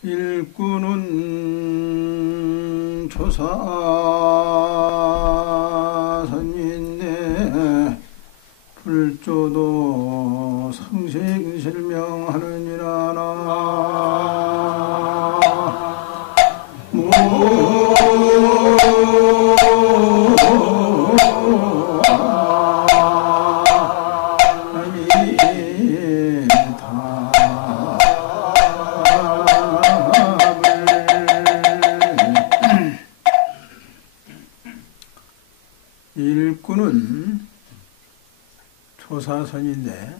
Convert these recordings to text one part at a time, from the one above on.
일꾼은 조사선인데 불조도 상식실명하느니라. 일꾼은 조사선인데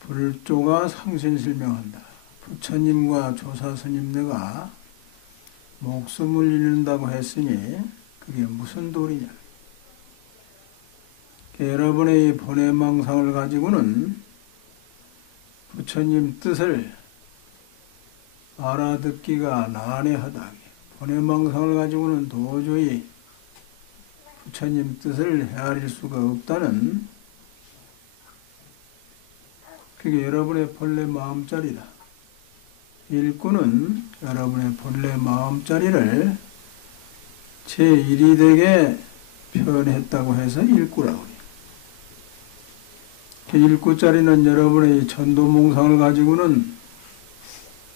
불조가 상신실명한다. 부처님과 조사스님네가 목숨을 잃는다고 했으니 그게 무슨 도리냐. 여러분의 번뇌망상을 가지고는 부처님 뜻을 알아듣기가 난해하다. 번뇌망상을 가지고는 도저히 부처님 뜻을 헤아릴 수가 없다는, 그게 여러분의 본래 마음자리다. 일꾼은 여러분의 본래 마음자리를 제1이 되게 표현했다고 해서 일꾸라고 해요. 일꾸자리는 여러분의 전도몽상을 가지고는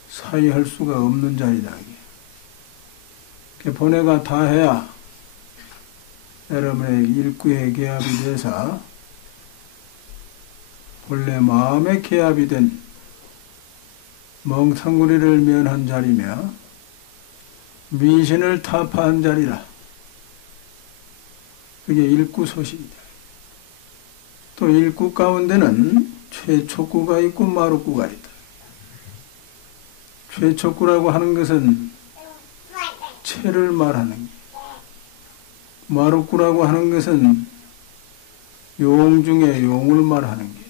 사이할 수가 없는 자리다. 번뇌가 다 해야 여러분의 일구의 개합이 돼서 본래 마음의 개합이 된 멍텅구리를 면한 자리며 미신을 타파한 자리라. 그게 일구소식이다. 또 일구 가운데는 최초구가 있고 마루구가 있다. 최초구라고 하는 것은 체를 말하는 게, 마루구라고 하는 것은 용 중에 용을 말하는 게,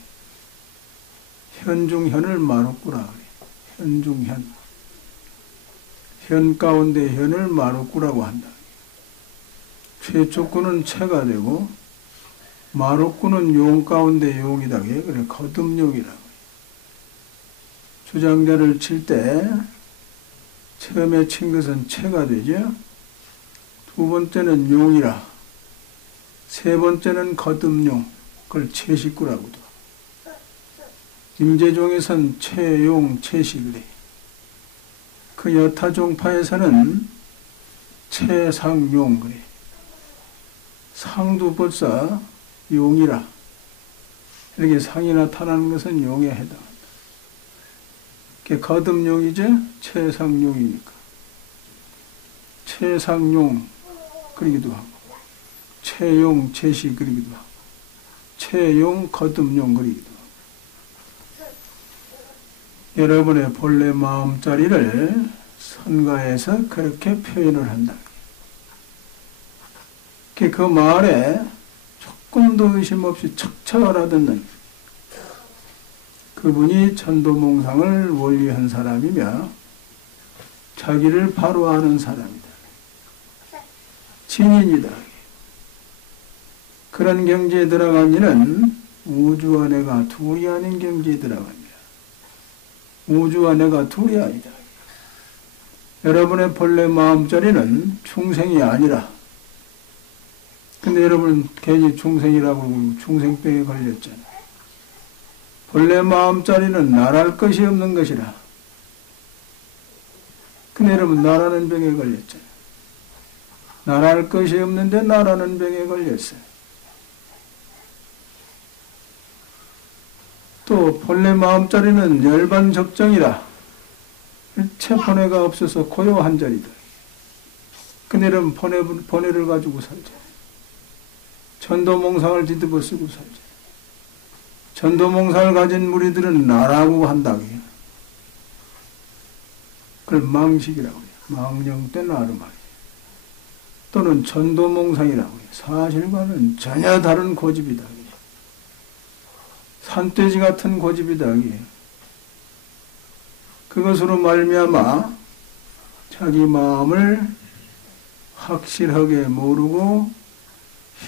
현중현을 마루구라 그래. 현중현. 현 가운데 현을 마루구라고 한다. 최초구는 체가 되고 마루구는 용 가운데 용이다. 그래 거듭용이라고. 주장자를 칠 때 처음에 친 것은 체가 되죠. 두 번째는 용이라, 세 번째는 거듭용, 그걸 채식구라고도. 임재종에선 채용, 채식이래. 그 여타종파에서는 채상용, 그래. 상도 벌써 용이라. 이렇게 상이 나타나는 것은 용에 해당한다. 그게 거듭용이죠? 채상용이니까. 채상용, 그러기도 하고, 채용, 채식 그러기도 하고, 채용, 거듭용 그러기도 하고. 여러분의 본래 마음자리를 선가해서 그렇게 표현을 한다. 그 말에 조금도 의심 없이 척척 알아듣는 그분이 전도몽상을 원리한 사람이며 자기를 바로 아는 사람이다. 진인이다. 그런 경지에 들어간 이는 우주와 내가 둘이 아닌 경지에 들어갑니다. 우주와 내가 둘이 아니다. 여러분의 본래 마음자리는 중생이 아니라, 근데 여러분 괜히 중생이라고 그러고 중생병에 걸렸잖아요. 본래 마음자리는 나랄 것이 없는 것이라. 근데 여러분 나라는 병에 걸렸잖아요. 나랄 것이 없는데 나라는 병에 걸렸어요. 또 본래 마음자리는 열반적정이라. 체번뇌가 없어서 고요한 자리다. 근데 여러분 번뇌를 가지고 살잖아요. 전도몽상을 뒤집어 쓰고 살잖아요. 전도몽상을 가진 무리들은 나라고 한다고 해요. 그걸 망식이라고 해요. 망령 때 나루 말이에요. 또는 전도몽상이라고 해요. 사실과는 전혀 다른 고집이다. 산돼지 같은 고집이다. 그것으로 말미암아 자기 마음을 확실하게 모르고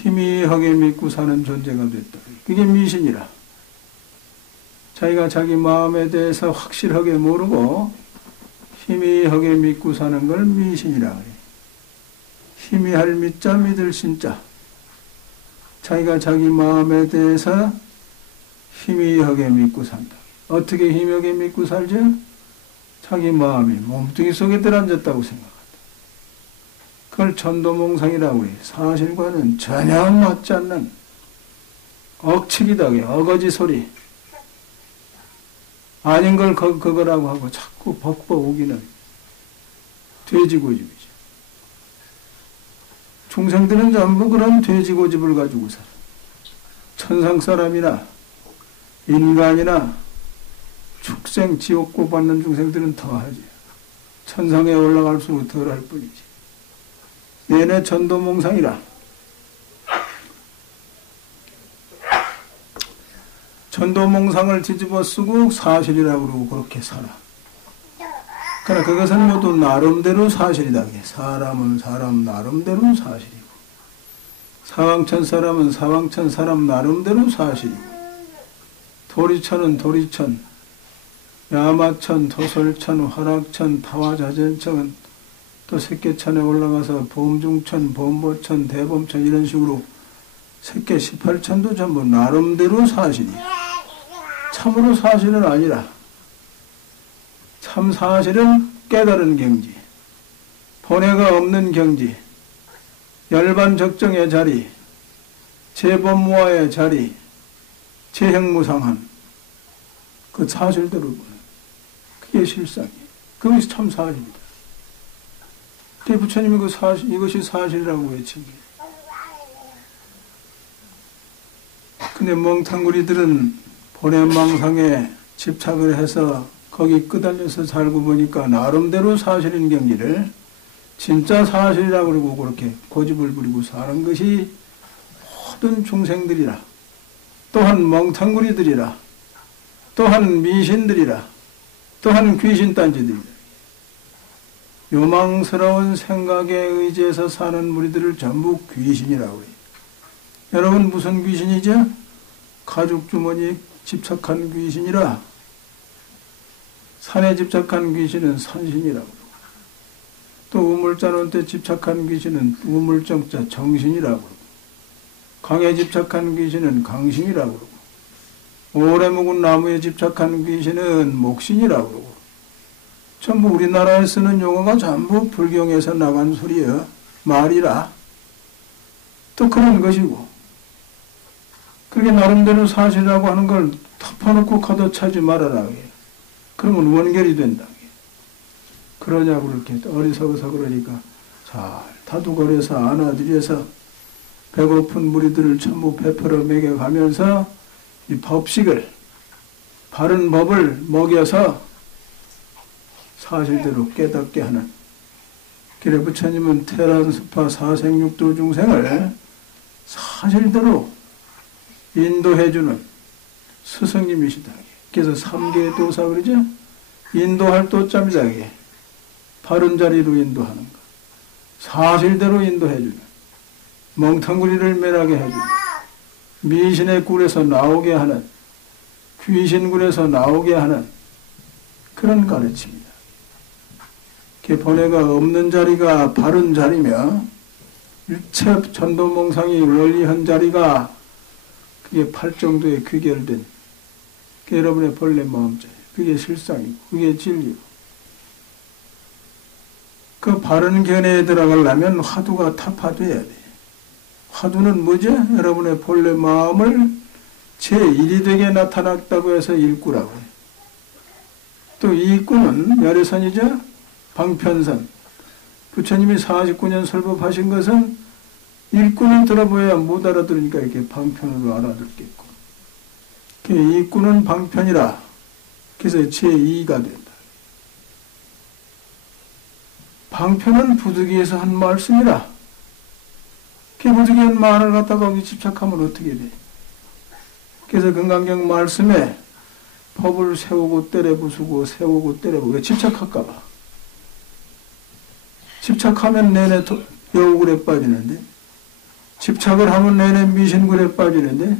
희미하게 믿고 사는 존재가 됐다. 그게 미신이라. 자기가 자기 마음에 대해서 확실하게 모르고 희미하게 믿고 사는 걸 미신이라 그래. 희미할 믿자 믿을 신자. 자기가 자기 마음에 대해서 희미하게 믿고 산다. 어떻게 희미하게 믿고 살죠? 자기 마음이 몸뚱이 속에 들어앉았다고 생각한다. 그걸 전도몽상이라고 해. 사실과는 전혀 맞지 않는 억측이다. 어거지 소리. 아닌 걸 그거라고 하고 자꾸 벗고 우기는 돼지고집이죠. 중생들은 전부 그런 돼지고집을 가지고 살아. 천상 사람이나 인간이나 축생 지옥고 받는 중생들은 더하지. 천상에 올라갈수록 덜할 뿐이지. 내내 전도몽상이라. 전도몽상을 뒤집어 쓰고 사실이라고 그러고 그렇게 살아. 그러나 그것은 모두 나름대로 사실이다. 사람은 사람 나름대로 사실이고, 사왕천 사람은 사왕천 사람 나름대로 사실이고, 도리천은 도리천, 야마천, 도솔천, 화락천, 타화자전천, 또 색계천에 올라가서 범중천, 범보천, 대범천 이런 식으로 색계 18천도 전부 나름대로 사실이야. 참으로 사실은 아니라 참 사실은 깨달은 경지, 번뇌가 없는 경지, 열반적정의 자리, 재범무화의 자리, 재행무상한 그 사실대로 보는 그게 실상이에요. 그것이 참 사실이다. 그 부처님이 그 사실, 이것이 사실이라고 외친 게. 근데 멍탕구리들은 번뇌망상에 집착을 해서 거기 끄달려서 살고 보니까 나름대로 사실인 경지를 진짜 사실이라고 그러고 그렇게 고집을 부리고 사는 것이 모든 중생들이라, 또한 멍탕구리들이라, 또한 미신들이라, 또한 귀신단지들이라. 요망스러운 생각에 의지해서 사는 무리들을 전부 귀신이라고 해요. 여러분 무슨 귀신이죠? 가죽주머니에 집착한 귀신이라. 산에 집착한 귀신은 산신이라고 그러고, 또 우물자론때 집착한 귀신은 우물정자 정신이라고 그러고, 강에 집착한 귀신은 강신이라고 그러고, 오래 묵은 나무에 집착한 귀신은 목신이라고 그러고, 전부 우리나라에 쓰는 용어가 전부 불경에서 나간 소리여 말이라. 또 그런 것이고, 그렇게 나름대로 사실이라고 하는 걸 덮어놓고 걷어차지 말아라. 그러면 원결이 된다. 그러냐고 그렇게 어리석어서 그러니까 잘 다독거려서 안아들여서 배고픈 무리들을 전부 베풀어 먹여가면서 이 법식을, 바른 법을 먹여서 사실대로 깨닫게 하는, 그래 부처님은 테란스파 사생육도 중생을 사실대로 인도해주는 스승님이시다. 그래서 3개의 도사 그러죠? 인도할 도자입니다. 이게 바른 자리로 인도하는 것, 사실대로 인도해주는, 멍텅구리를 매라게 해주는, 미신의 굴에서 나오게 하는, 귀신굴에서 나오게 하는 그런 가르침입니다. 그 번뇌가 없는 자리가 바른 자리며, 일체 전도몽상이 원리한 자리가 그게 팔정도에 귀결된 그 여러분의 본래 마음자예요. 그게 실상이고 그게 진리고, 그 바른 견해에 들어가려면 화두가 타파돼야 돼. 화두는 뭐죠? 여러분의 본래 마음을 제1이 되게 나타났다고 해서 일구라고 해요. 또 이 일구는 열애선이죠. 방편선. 부처님이 49년 설법하신 것은 일구는 들어봐야 못 알아들으니까 이렇게 방편으로 알아듣겠고, 그 일구는 방편이라 그래서 제2가 된다. 방편은 부득이해서 한 말씀이라. 그 부득이한 말을 갖다가 거기 집착하면 어떻게 돼? 그래서 금강경 말씀에 법을 세우고 때려 부수고 세우고 때려 부수고, 왜 집착할까봐. 집착하면 내내 여우굴에 빠지는데, 집착을 하면 내내 미신굴에 빠지는데,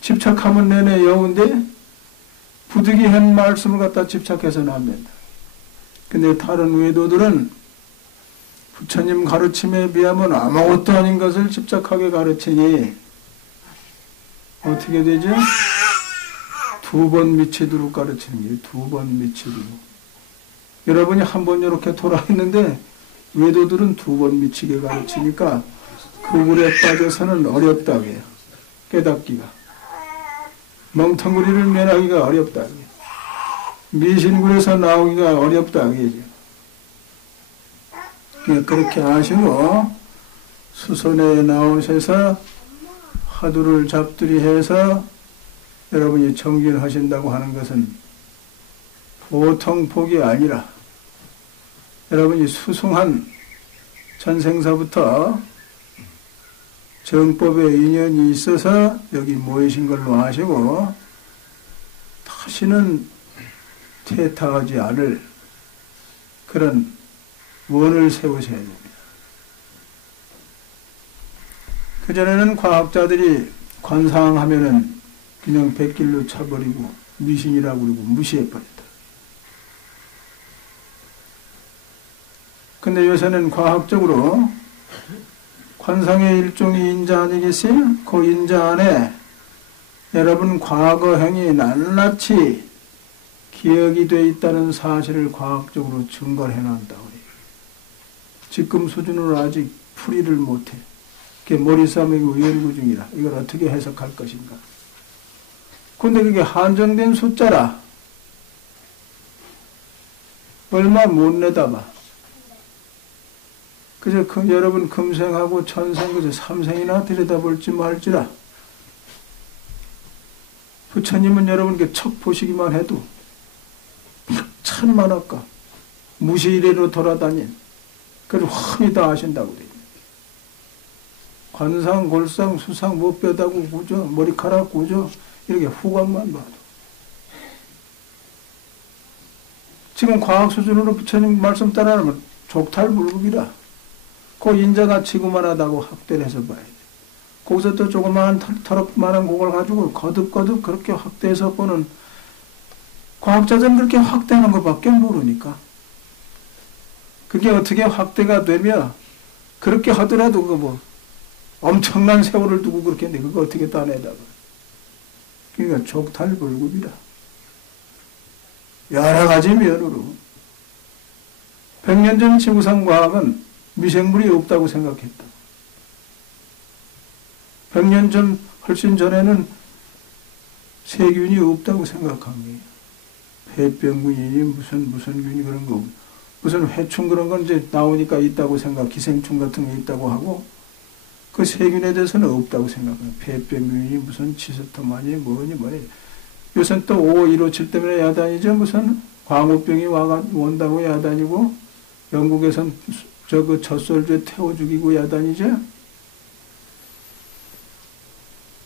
집착하면 내내 여우인데, 부득이한 말씀을 갖다 집착해서는 안 된다. 근데 다른 외도들은 부처님 가르침에 비하면 아무것도 아닌 것을 집착하게 가르치니 어떻게 되죠? 두 번 미치도록 가르치는 게 두 번 미치도록. 여러분이 한 번 이렇게 돌아있는데 외도들은 두 번 미치게 가르치니까 그 물에 빠져서는 어렵다고 해요. 깨닫기가. 멍텅구리를 면하기가 어렵다고 해요. 미신굴에서 나오기가 어렵다고 해요. 그렇게 하시고 수선에 나오셔서 화두를 잡들이 해서 여러분이 정진하신다고 하는 것은 보통 복이 아니라 여러분이 수승한 전생사부터 정법에 인연이 있어서 여기 모이신 걸로 아시고 다시는 퇴타하지 않을 그런 원을 세우셔야 됩니다. 그전에는 과학자들이 관상하면은 그냥 백길로 차버리고 미신이라고 그러고 무시해버렸다. 근데 요새는 과학적으로 관상의 일종의 인자 아니겠어요? 그 인자 안에 여러분 과거행이 낱낱이 기억이 되어 있다는 사실을 과학적으로 증거를 해놓는다고 해요. 지금 수준으로 아직 풀이를 못해. 그게 머리싸움이고 연구 중이라 이걸 어떻게 해석할 것인가. 근데 그게 한정된 숫자라 얼마 못 내다봐. 그저 여러분 금생하고 천생 그저 삼생이나 들여다볼지 말지라. 부처님은 여러분께 척 보시기만 해도 참 많았까. 무시이래로 돌아다닌 그걸 훤히 다 아신다고 돼요. 관상, 골상, 수상, 목뼈다구 구조, 머리카락 구조 이렇게 후광만 봐도 지금 과학 수준으로 부처님 말씀 따라하면 족탈불급이라. 그 인자가 지구만하다고 확대를 해서 봐야 돼. 거기서 또 조그마한 털럭만한 그걸 가지고 거듭거듭 그렇게 확대해서 보는 과학자들은 그렇게 확대하는 것밖에 모르니까. 그게 어떻게 확대가 되며 그렇게 하더라도 그 뭐 엄청난 세월을 두고 그렇게 했는데 그거 어떻게 따내다가. 그러니까 족탈불급이라. 여러 가지 면으로 100년 전 지구상 과학은 미생물이 없다고 생각했다. 100년 전 훨씬 전에는 세균이 없다고 생각한 거예요. 폐병균이니 무슨 균이 그런 거 무슨 해충 그런 건 이제 나오니까 있다고 생각, 기생충 같은 게 있다고 하고 그 세균에 대해서는 없다고 생각해요. 폐병균이 무슨 치스토마니 뭐니 요새는 또 5157 때문에 야단이죠. 무슨 광우병이 온다고 야단이고 영국에선 그 젖솔주에 태워 죽이고 야단이죠.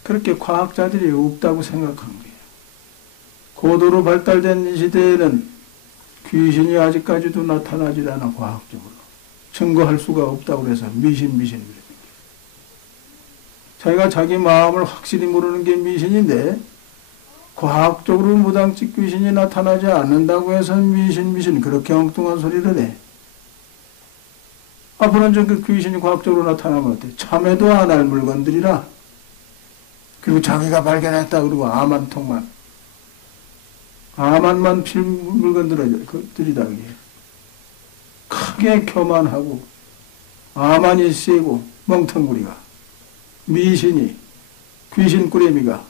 그렇게 과학자들이 없다고 생각한 거예요. 고도로 발달된 이 시대에는 귀신이 아직까지도 나타나지 않아. 과학적으로 증거할 수가 없다고 그래서 미신 자기가 자기 마음을 확실히 모르는 게 미신인데 과학적으로 무당집 귀신이 나타나지 않는다고 해서 미신 그렇게 엉뚱한 소리를 해. 앞으로는 좀 그 귀신이 과학적으로 나타나면 어때? 참여도 안 할 물건들이라. 그리고 자기가 발견했다 그러고 아만만 필 물건들이다. 크게 교만하고 아만이 세고 멍텅구리가 미신이 귀신꾸레미가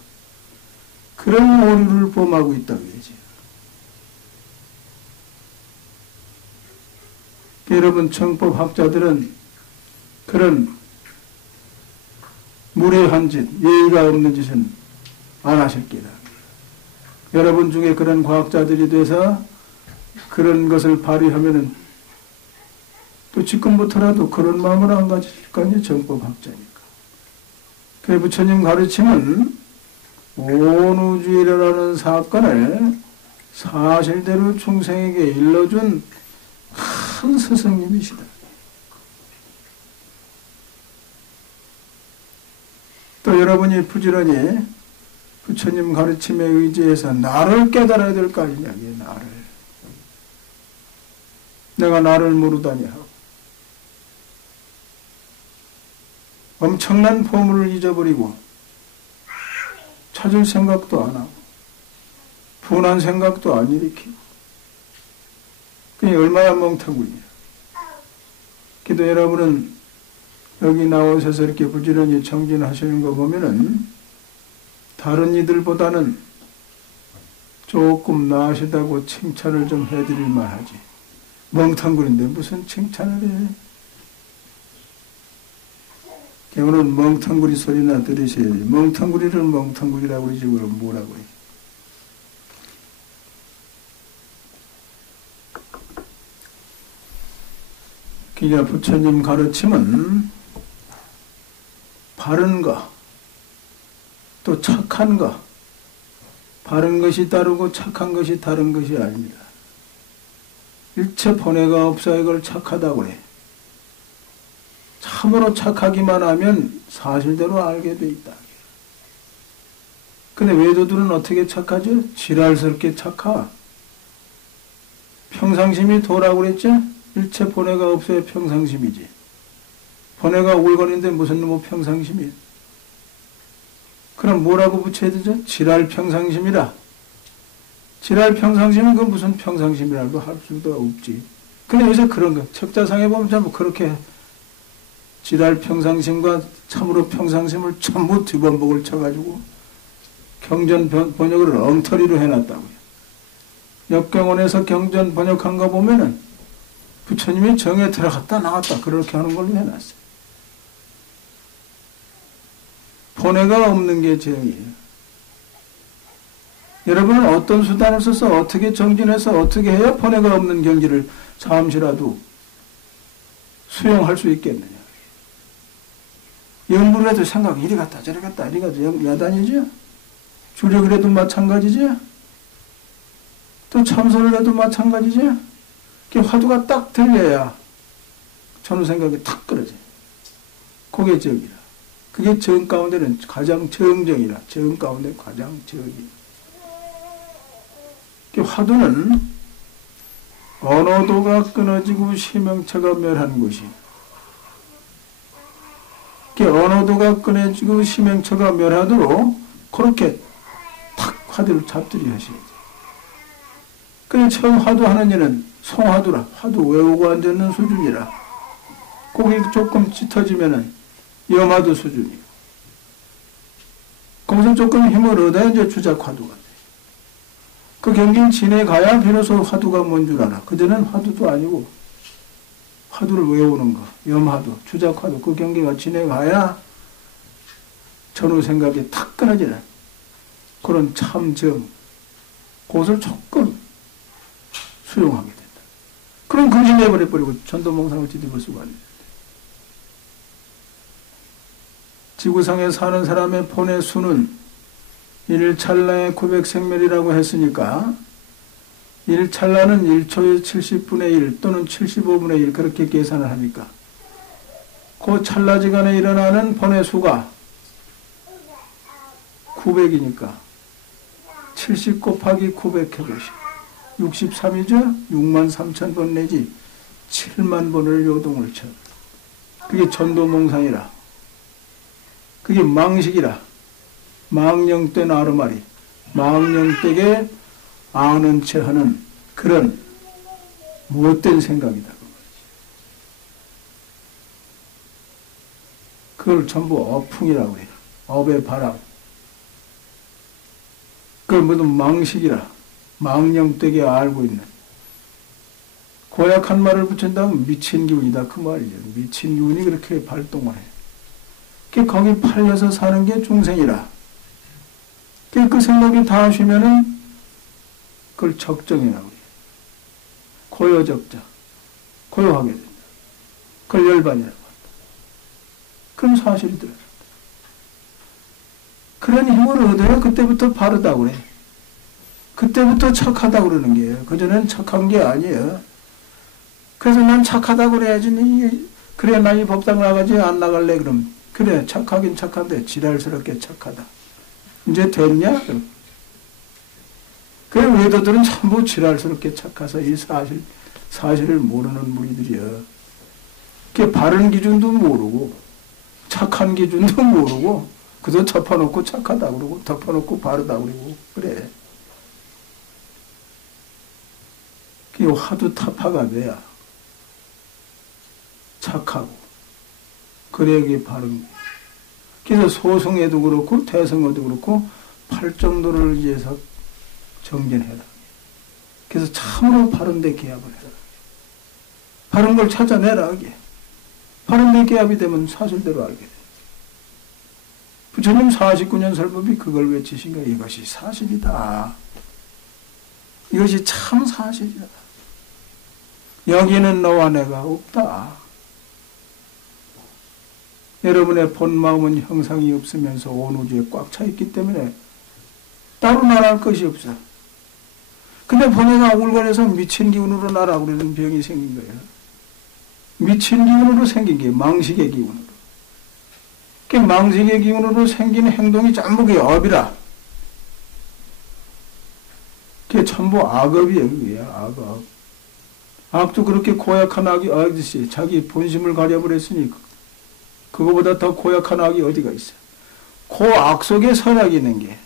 그런 오류를 범하고 있다고 그러지. 여러분 정법학자들은 그런 무례한 짓, 예의가 없는 짓은 안 하실 게다. 여러분 중에 그런 과학자들이 돼서 그런 것을 발휘하면은 또 지금부터라도 그런 마음을 안 가질 거 아니에요. 정법학자니까. 그 부처님 가르침은 온 우주이라는 사건을 사실대로 중생에게 일러준 큰 스승님이시다. 또 여러분이 부지런히 부처님 가르침에 의지해서 나를 깨달아야 될 거 아니냐, 나를. 내가 나를 모르다니 하고 엄청난 보물을 잊어버리고 찾을 생각도 안 하고 분한 생각도 안 일으키고 그게 얼마나 멍텅구리냐. 그래도 여러분은 여기 나오셔서 이렇게 부지런히 정진하시는 거 보면은 다른 이들보다는 조금 나으시다고 칭찬을 좀 해드릴 만하지. 멍텅구리인데 무슨 칭찬을 해. 오늘 멍텅구리 소리나 들으셔야지. 멍텅구리를 멍텅구리라고 그러지 그럼 뭐라고 해. 그냥 부처님 가르침은 바른 거, 또 착한 거, 바른 것이 다르고 착한 것이 다른 것이 아닙니다. 일체 번뇌가 없어 이걸 착하다고 그래. 참으로 착하기만 하면 사실대로 알게 돼 있다. 근데 외도들은 어떻게 착하죠? 지랄스럽게 착하. 평상심이 도라고 그랬죠? 일체 번뇌가 없어야 평상심이지. 번뇌가 오글거리는데 무슨 뭐 평상심이에요? 그럼 뭐라고 붙여야 되죠? 지랄 평상심이라. 지랄 평상심은 그 무슨 평상심이라도 할 수도 없지. 근데 여기서 그런 거, 척자상에 보면 전부 그렇게 지랄 평상심과 참으로 평상심을 전부 뒤범벅을 쳐가지고 경전 번역을 엉터리로 해놨다고요. 역경원에서 경전 번역한 거 보면은 부처님이 정에 들어갔다 나왔다 그렇게 하는 걸로 해놨어요. 번뇌가 없는 게 정이에요. 여러분은 어떤 수단을 써서 어떻게 정진해서 어떻게 해야 번뇌가 없는 경지를 잠시라도 수용할 수 있겠느냐. 연구를 해도 생각이 이리 갔다 저리 갔다 이리 가도 야단이죠. 주력을 해도 마찬가지죠. 또 참선을 해도 마찬가지죠. 화두가 딱 들려야 전후 생각이 탁 끊어져요. 그게 정이라. 그게 정 가운데는 가장 정정이라. 정 가운데 가장 정이라. 화두는 언어도가 끊어지고 시명처가 멸한 곳이. 언어도가 끊어지고 시명처가 멸하도록 그렇게 탁 화두를 잡들이 하셔야 돼요. 그래 처음 화두하는 이는 송화두라. 화두 외우고 앉는 수준이라. 거기 조금 짙어지면은 염화두 수준이고. 거기서 조금 힘을 얻어야 이제 주작화두가 돼. 그 경기를 지내가야 비로소 화두가 뭔 줄 알아. 그전엔 화두도 아니고 화두를 외우는 거. 염화두, 주작화두. 그 경기가 지내가야 전후 생각이 탁 끊어지는 그런 참정. 그것을 조금 수용하게 된다. 그럼 근심해버려버리고 전도몽상을 뒤집을 수가 없는데. 지구상에 사는 사람의 본의 수는 1찰나의 900생멸이라고 했으니까 1찰나는 1초의 70분의 1 또는 75분의 1 그렇게 계산을 하니까 그 찰나지간에 일어나는 본의 수가 900이니까 70 곱하기 900 해보시오. 63이죠? 6만 3천 번 내지 7만 번을 요동을 쳐. 그게 전도몽상이라. 그게 망식이라. 망령된 아르마리. 망령되게 아는 채 하는 그런 못된 생각이다. 그걸 전부 어풍이라고 해요. 업의 바람. 그걸 모두 망식이라. 망령되게 알고 있는 고약한 말을 붙인다면 미친 기운이다 그 말이죠. 미친 기운이 그렇게 발동을 해요. 거기 팔려서 사는 게 중생이라. 그 생각이 다 하시면은 그걸 적정이라고 해요. 고요적자. 고요하게 된다. 그걸 열반이라고 한다. 그럼 사실이 들어간다. 그런 힘을 얻어야 그때부터 바르다고 그래. 그때부터 착하다고 그러는 게예요. 그전에는 착한 게 아니에요. 그래서 난 착하다고 그래야지. 그래 나 이 법당 나가지 안 나갈래 그럼. 그래 착하긴 착한데 지랄스럽게 착하다. 이제 됐냐? 그래 외도들은 전부 지랄스럽게 착해서 이 사실 사실을 모르는 무리들이야. 그 바른 기준도 모르고 착한 기준도 모르고 그저 덮어놓고 착하다 그러고 덮어놓고 바르다 그러고 그래. 그게 화두 타파가 돼야 착하고 그래야 그게 바른 거야. 그래서 소승에도 그렇고 태승에도 그렇고 팔정도를 위해서 정진해라. 그래서 참으로 바른데 기합을 해라. 바른 걸 찾아내라. 이게. 바른데 기합이 되면 사실대로 알게 돼. 부처님 49년 설법이 그걸 외치신 거야. 이것이 사실이다. 이것이 참 사실이다. 여기는 너와 내가 없다. 여러분의 본 마음은 형상이 없으면서 온 우주에 꽉 차 있기 때문에 따로 날아갈 것이 없어. 근데 본애가 울거려서 미친 기운으로 날아가고 그러는 병이 생긴 거예요. 미친 기운으로 생긴 게 망식의 기운으로. 그 망식의 기운으로 생긴 행동이 전부 그게 업이라. 그게 전부 악업이에요. 그게 악업. 악도 그렇게 고약한 악이 어디지? 자기 본심을 가려버렸으니 그거보다 더 고약한 악이 어디가 있어? 그 악 속에 선악이 있는 게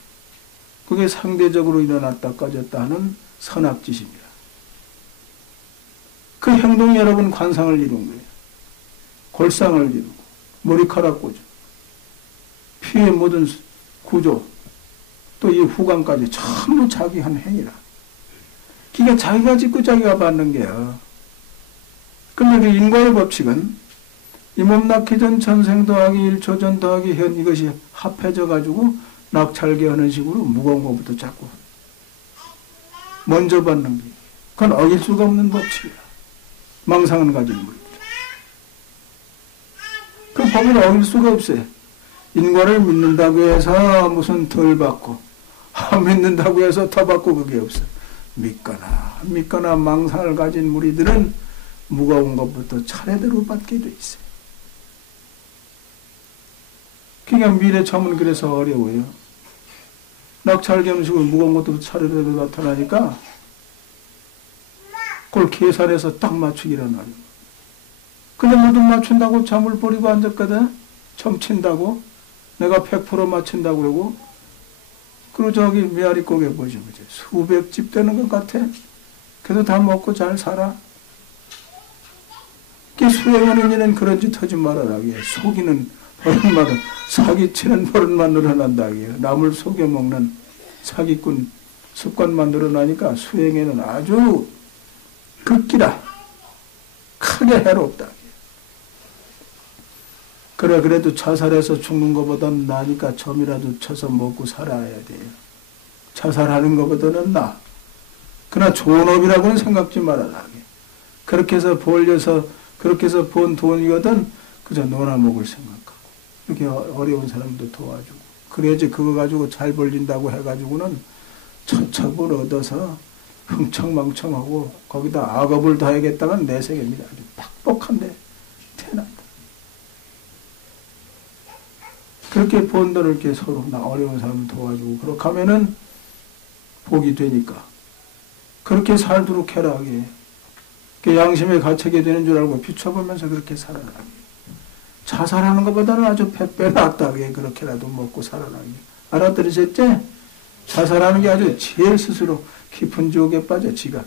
그게 상대적으로 일어났다 꺼졌다 하는 선악짓입니다. 그 행동이 여러분 관상을 이룬 거예요. 골상을 이루고 머리카락 구조, 피의 모든 구조, 또 이 후광까지 전부 자기 한 행위라. 그러니까 자기가 짓고 자기가 받는 게요. 근데 그 인과의 법칙은 이 몸 낳기 전 전생 더하기 1초 전 더하기 현 이것이 합해져 가지고 낙찰게 하는 식으로 무거운 것부터 자꾸 먼저 받는 게 그건 어길 수가 없는 법칙이야. 망상은 가진 물이죠. 그 법을 어길 수가 없어요. 인과를 믿는다고 해서 무슨 덜 받고 믿는다고 해서 더 받고 그게 없어. 믿거나 망상을 가진 무리들은 무거운 것부터 차례대로 받게 돼 있어요. 그러니까 미래 처음은 그래서 어려워요. 낙찰겸식으로 무거운 것도 차례대로 나타나니까 그걸 계산해서 딱 맞추기란 말이에요. 근데 모두 맞춘다고 잠을 버리고 앉았거든. 점친다고 내가 100% 맞춘다고 그러고 그리고 저기 메아리 고개 보지 수백 집 되는 것 같아. 그래도 다 먹고 잘 살아. 그 수행하는 일은 그런 짓 하지 말아라. 속이는 버릇만 사기치는 버릇만 늘어난다. 남을 속여먹는 사기꾼 습관만 늘어나니까 수행에는 아주 극기다. 크게 해롭다. 그래도 자살해서 죽는 것보다는 나으니까 점이라도 쳐서 먹고 살아야 돼요. 자살하는 것보다는 나아. 그러나 좋은 업이라고는 생각지 말아라. 그렇게 해서 그렇게 해서 번 돈이거든 그저 너나 먹을 생각하고 이렇게 어려운 사람도 도와주고 그래야지 그거 가지고 잘 벌린다고 해가지고는 처첩을 얻어서 흥청망청하고 거기다 악업을 더하겠다간 내세계입니다. 아주 팍팍한데 태어난다. 그렇게 번 돈을 이렇게 서로 어려운 사람 도와주고 그렇게 하면은 복이 되니까 그렇게 살도록 해라. 그 양심에 갇히게 되는 줄 알고 비춰보면서 그렇게 살아라. 자살하는 것보다는 아주 100배 낫다. 그렇게라도 먹고 살아라. 알아들으셨지? 자살하는 게 아주 제일 스스로 깊은 지옥에 빠져 지가.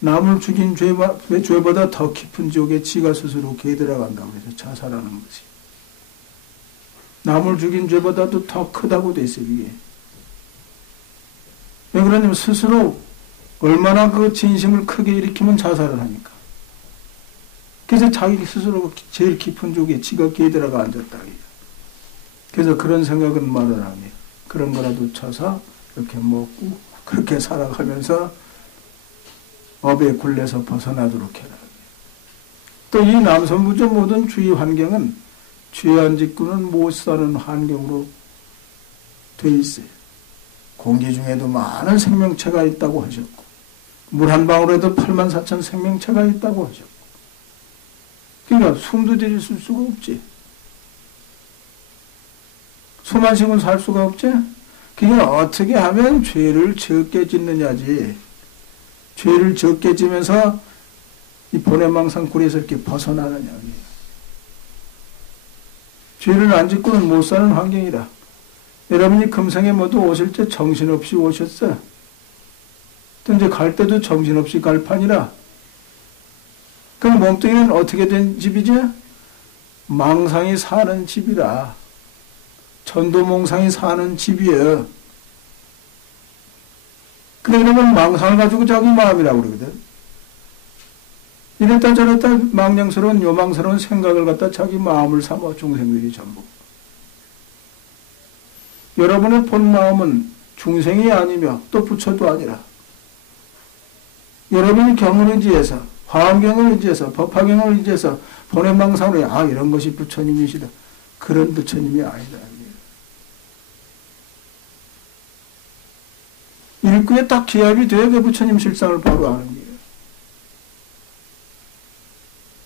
남을 죽인 죄보다 더 깊은 지옥에 지가 스스로 개 들어간다고 해서 자살하는 것이. 남을 죽인 죄보다도 더 크다고 돼 있어요. 이게. 왜 그러냐면 스스로 얼마나 그 진심을 크게 일으키면 자살을 하니까. 그래서 자기 스스로 제일 깊은 쪽에 지가 개 들어가 앉았다. 그래서 그런 생각은 말하라. 그런 거라도 쳐서 이렇게 먹고 그렇게 살아가면서 업에 굴레서 벗어나도록 해라. 또 이 남선부처 모든 주위 환경은 죄안 짓고는 못 사는 환경으로 돼 있어요. 공기 중에도 많은 생명체가 있다고 하셨고 물 한 방울에도 84,000 생명체가 있다고 하셨고 그러니까 숨도 들이쓸 수가 없지. 숨 안 쉬면 살 수가 없지. 그게 어떻게 하면 죄를 적게 짓느냐지. 죄를 적게 지면서 이 본해망상 굴에서 이렇게 벗어나느냐. 죄를 안 짓고는 못 사는 환경이라. 여러분이 금생에 모두 오실 때 정신없이 오셨어. 또 이제 갈 때도 정신없이 갈 판이라. 그럼 몸뚱이는 어떻게 된 집이죠? 망상이 사는 집이라. 전도몽상이 사는 집이에요. 그러면 망상을 가지고 자기 마음이라고 그러거든. 이랬다 저랬다 망령스러운 요망스러운 생각을 갖다 자기 마음을 삼아 중생들이 전부. 여러분의 본 마음은 중생이 아니며 또 부처도 아니라 여러분이 경을 의지해서 화엄경을 의지해서 법화경을 의지해서 본해망상으로 이런 것이 부처님이시다. 그런 부처님이 아니다. 일구에 딱 기합이 돼야 그 부처님 실상을 바로 아는 거예요.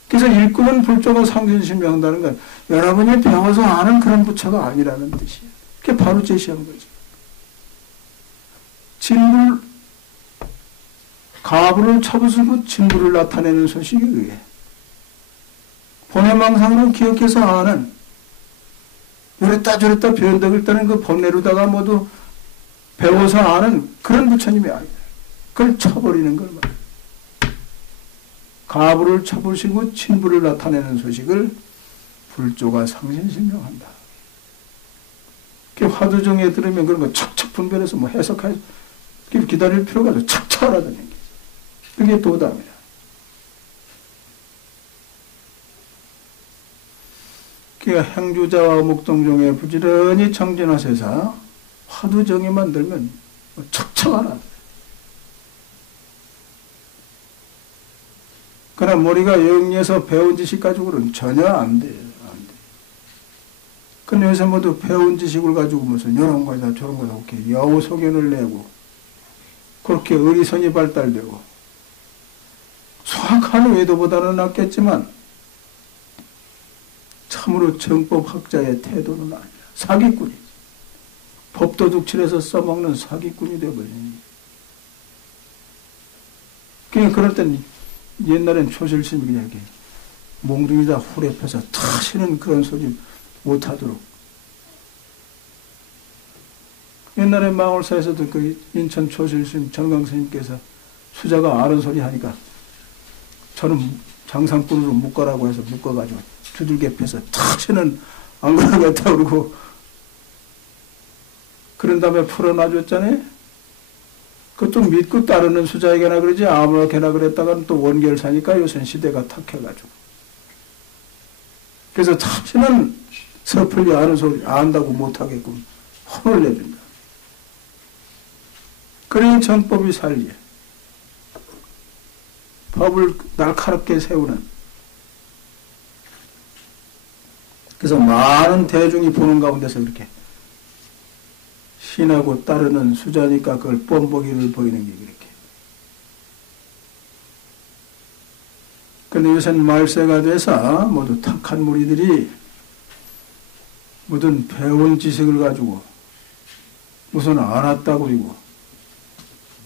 그래서 일구는 불조가 상전신명한다는 건 여러분이 배워서 아는 그런 부처가 아니라는 뜻이에요. 그게 바로 제시한 거죠. 진불, 가불을 쳐부수고 진불을 나타내는 소식이 그게. 본해망상으로 기억해서 아는, 이랬다 저랬다 변덕을 떠는 그 번뇌로다가 모두 배워서 아는 그런 부처님이 아니다. 그걸 쳐버리는 걸 말이에요. 가불을 쳐부시고 진불을 나타내는 소식을 불조가 상신신명한다. 화두정에 들으면 그런 거 척척 분별해서 뭐 해석할 기다릴 필요가 없어. 척척 알아듣는 게. 그게 도담이야. 그러니까 행주자와 묵동종에 부지런히 정진하셔서 화두정에 만들면 척척 알아. 그러나 머리가 영리해서 배운 지식 가지고는 전혀 안 돼요. 안 돼. 근데 요새 모두 배운 지식을 가지고 무슨 이런 거다 저런 거다 이렇게 여우 소견을 내고 그렇게 의리선이 발달되고 수학하는 외도보다는 낫겠지만 참으로 정법학자의 태도는 아니야. 사기꾼이. 법도둑질해서 써먹는 사기꾼이 되어버리는. 그냥 그럴 땐 옛날엔 초실심이 그냥 이렇게 몽둥이다 훌에 펴서 타시는 그런 소리 못하도록. 옛날에 망월사에서도 그 인천 초실심 정강스님께서 수자가 아는 소리 하니까 저는 장상꾼으로 묶어라고 해서 묶어가지고 두들겨 펴서 타시는 안 그러겠다 그러고 그런 다음에 풀어놔줬잖아요. 그것도 믿고 따르는 수자에게나 그러지 아무렇게나 그랬다가는 또 원결 사니까 요새 시대가 탁해가지고. 그래서 다시는 섣불리 아는 소리 안다고 못하게끔 혼을 내준다. 그러니 정법이 살리에. 법을 날카롭게 세우는. 그래서 많은 대중이 보는 가운데서 그렇게 신하고 따르는 수자니까 그걸 뻔보기를 보이는 게 그렇게. 근데 요새는 말세가 돼서 모두 탁한 무리들이 모든 배운 지식을 가지고 무슨 알았다고 그러고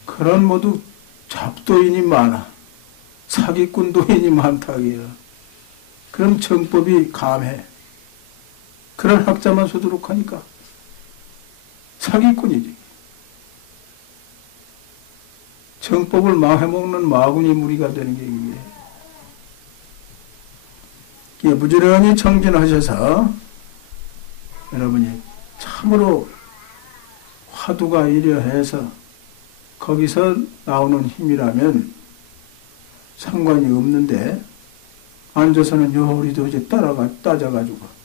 그런 모두 잡도인이 많아. 사기꾼도인이 많다 그래요. 그럼 정법이 감해. 그런 학자만 수두룩하니까 사기꾼이지. 정법을 망해먹는 마구니 무리가 되는 게 이게 부지런히 정진하셔서 여러분이 참으로 화두가 이려해서 거기서 나오는 힘이라면 상관이 없는데 앉아서는 요리도 이제 따져가지고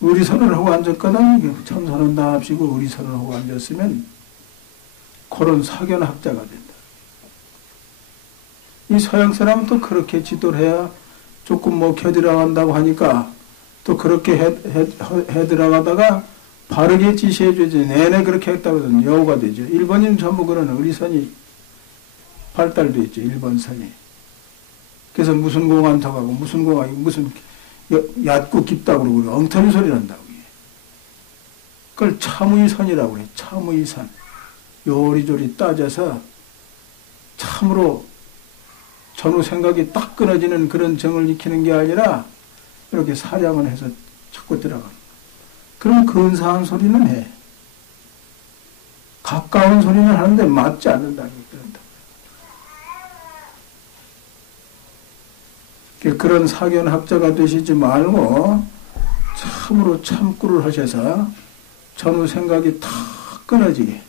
의리선을 하고 앉았거든. 참선은 다 합시고 의리선을 하고 앉았으면 그런 사견학자가 된다. 이 서양 사람은 또 그렇게 지도를 해야 조금 뭐 겨들어간다고 하니까 또 그렇게 해 들어가다가 바르게 지시해주지. 내내 그렇게 했다고 하면 여우가 되죠. 일본인 전부 그런 의리선이 발달되어 있죠. 일본선이. 그래서 무슨 공안 더 가고 무슨 공안이 무슨 얕고 깊다고 그러고 엉터리 소리 난다고. 그걸 참의선이라고 그래. 참의선. 요리조리 따져서 참으로 전후 생각이 딱 끊어지는 그런 정을 익히는 게 아니라 이렇게 사량을 해서 자꾸 들어가는 거예요. 그럼 근사한 소리는 해. 가까운 소리는 하는데 맞지 않는다는 거예요. 그런 사견학자가 되시지 말고 참으로 참구를 하셔서 전후 생각이 탁 끊어지게.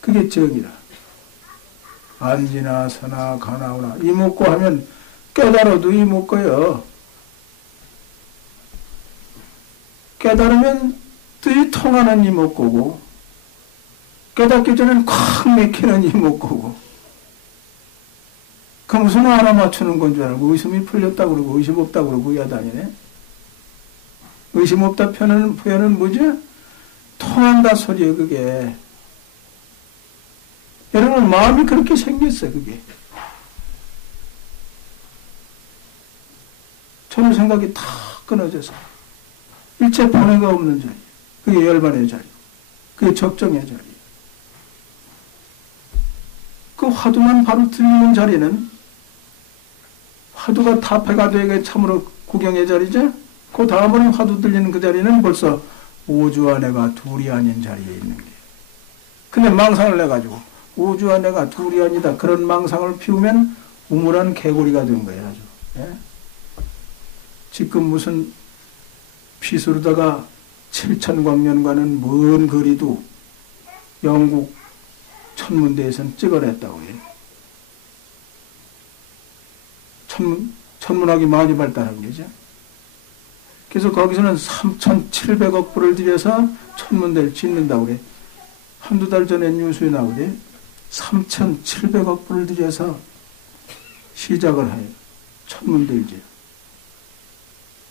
그게 정이라. 안지나 서나 가나오나 이목고 하면 깨달아도 이목고요. 깨달으면 뜻이 통하는 이목고고 깨닫기 전엔 콱 맥히는 이목고고 그 무슨 알아맞추는 건 줄 알고 의심이 풀렸다고 그러고 의심 없다고 그러고 야단이네. 의심 없다 표현은 뭐지? 통한다 소리예요 그게. 여러분 마음이 그렇게 생겼어요 그게. 전후 생각이 다 끊어져서 일체 번뇌가 없는 자리. 그게 열반의 자리. 그게 적정의 자리. 그 화두만 바로 들리는 자리는 화두가 타패가 되게 참으로 구경의 자리죠. 그 다음으로 화두 들리는 그 자리는 벌써 오주와 내가 둘이 아닌 자리에 있는 게. 근데 망상을 내가지고 우주와 내가 둘이 아니다. 그런 망상을 피우면 우물한 개구리가 된 거예요. 아주. 예? 지금 무슨 피수로다가 7,000광년과는 먼 거리도 영국 천문대에서는 찍어냈다고 해요. 천문학이 많이 발달한 거죠. 그래서 거기서는 3,700억 불을 들여서 천문대를 짓는다고 그래. 한두 달 전에 뉴스에 나오대. 3,700억 불을 들여서 시작을 해요. 천문대를 지어.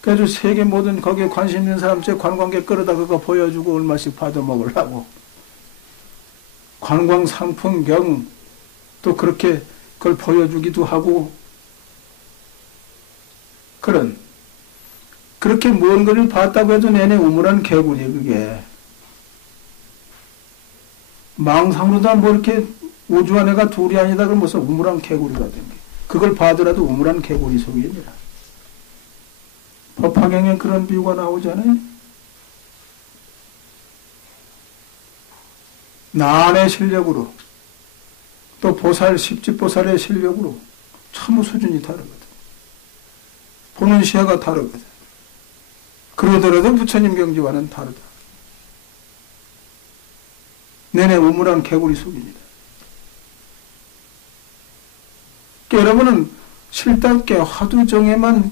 그래서 세계 모든 거기에 관심 있는 사람 제 관광객 끌어다 그거 보여주고 얼마씩 받아먹으려고. 관광 상품 경 또 그렇게 그걸 보여주기도 하고 그렇게 먼 거리를 봤다고 해도 내내 우물한 개구리예요 그게. 망상으로다 뭐 이렇게 우주와 내가 둘이 아니다 그러면 무슨 우물한 개구리가 된 게. 그걸 봐더라도 우물한 개구리 속이니라. 법화경에 그런 비유가 나오잖아요. 난의 실력으로 또 보살, 십지보살의 실력으로 참 수준이 다르거든. 보는 시야가 다르거든. 그러더라도 부처님 경지와는 다르다. 내내 우물한 개구리 속입니다. 그러니까 여러분은 실답게 화두정에만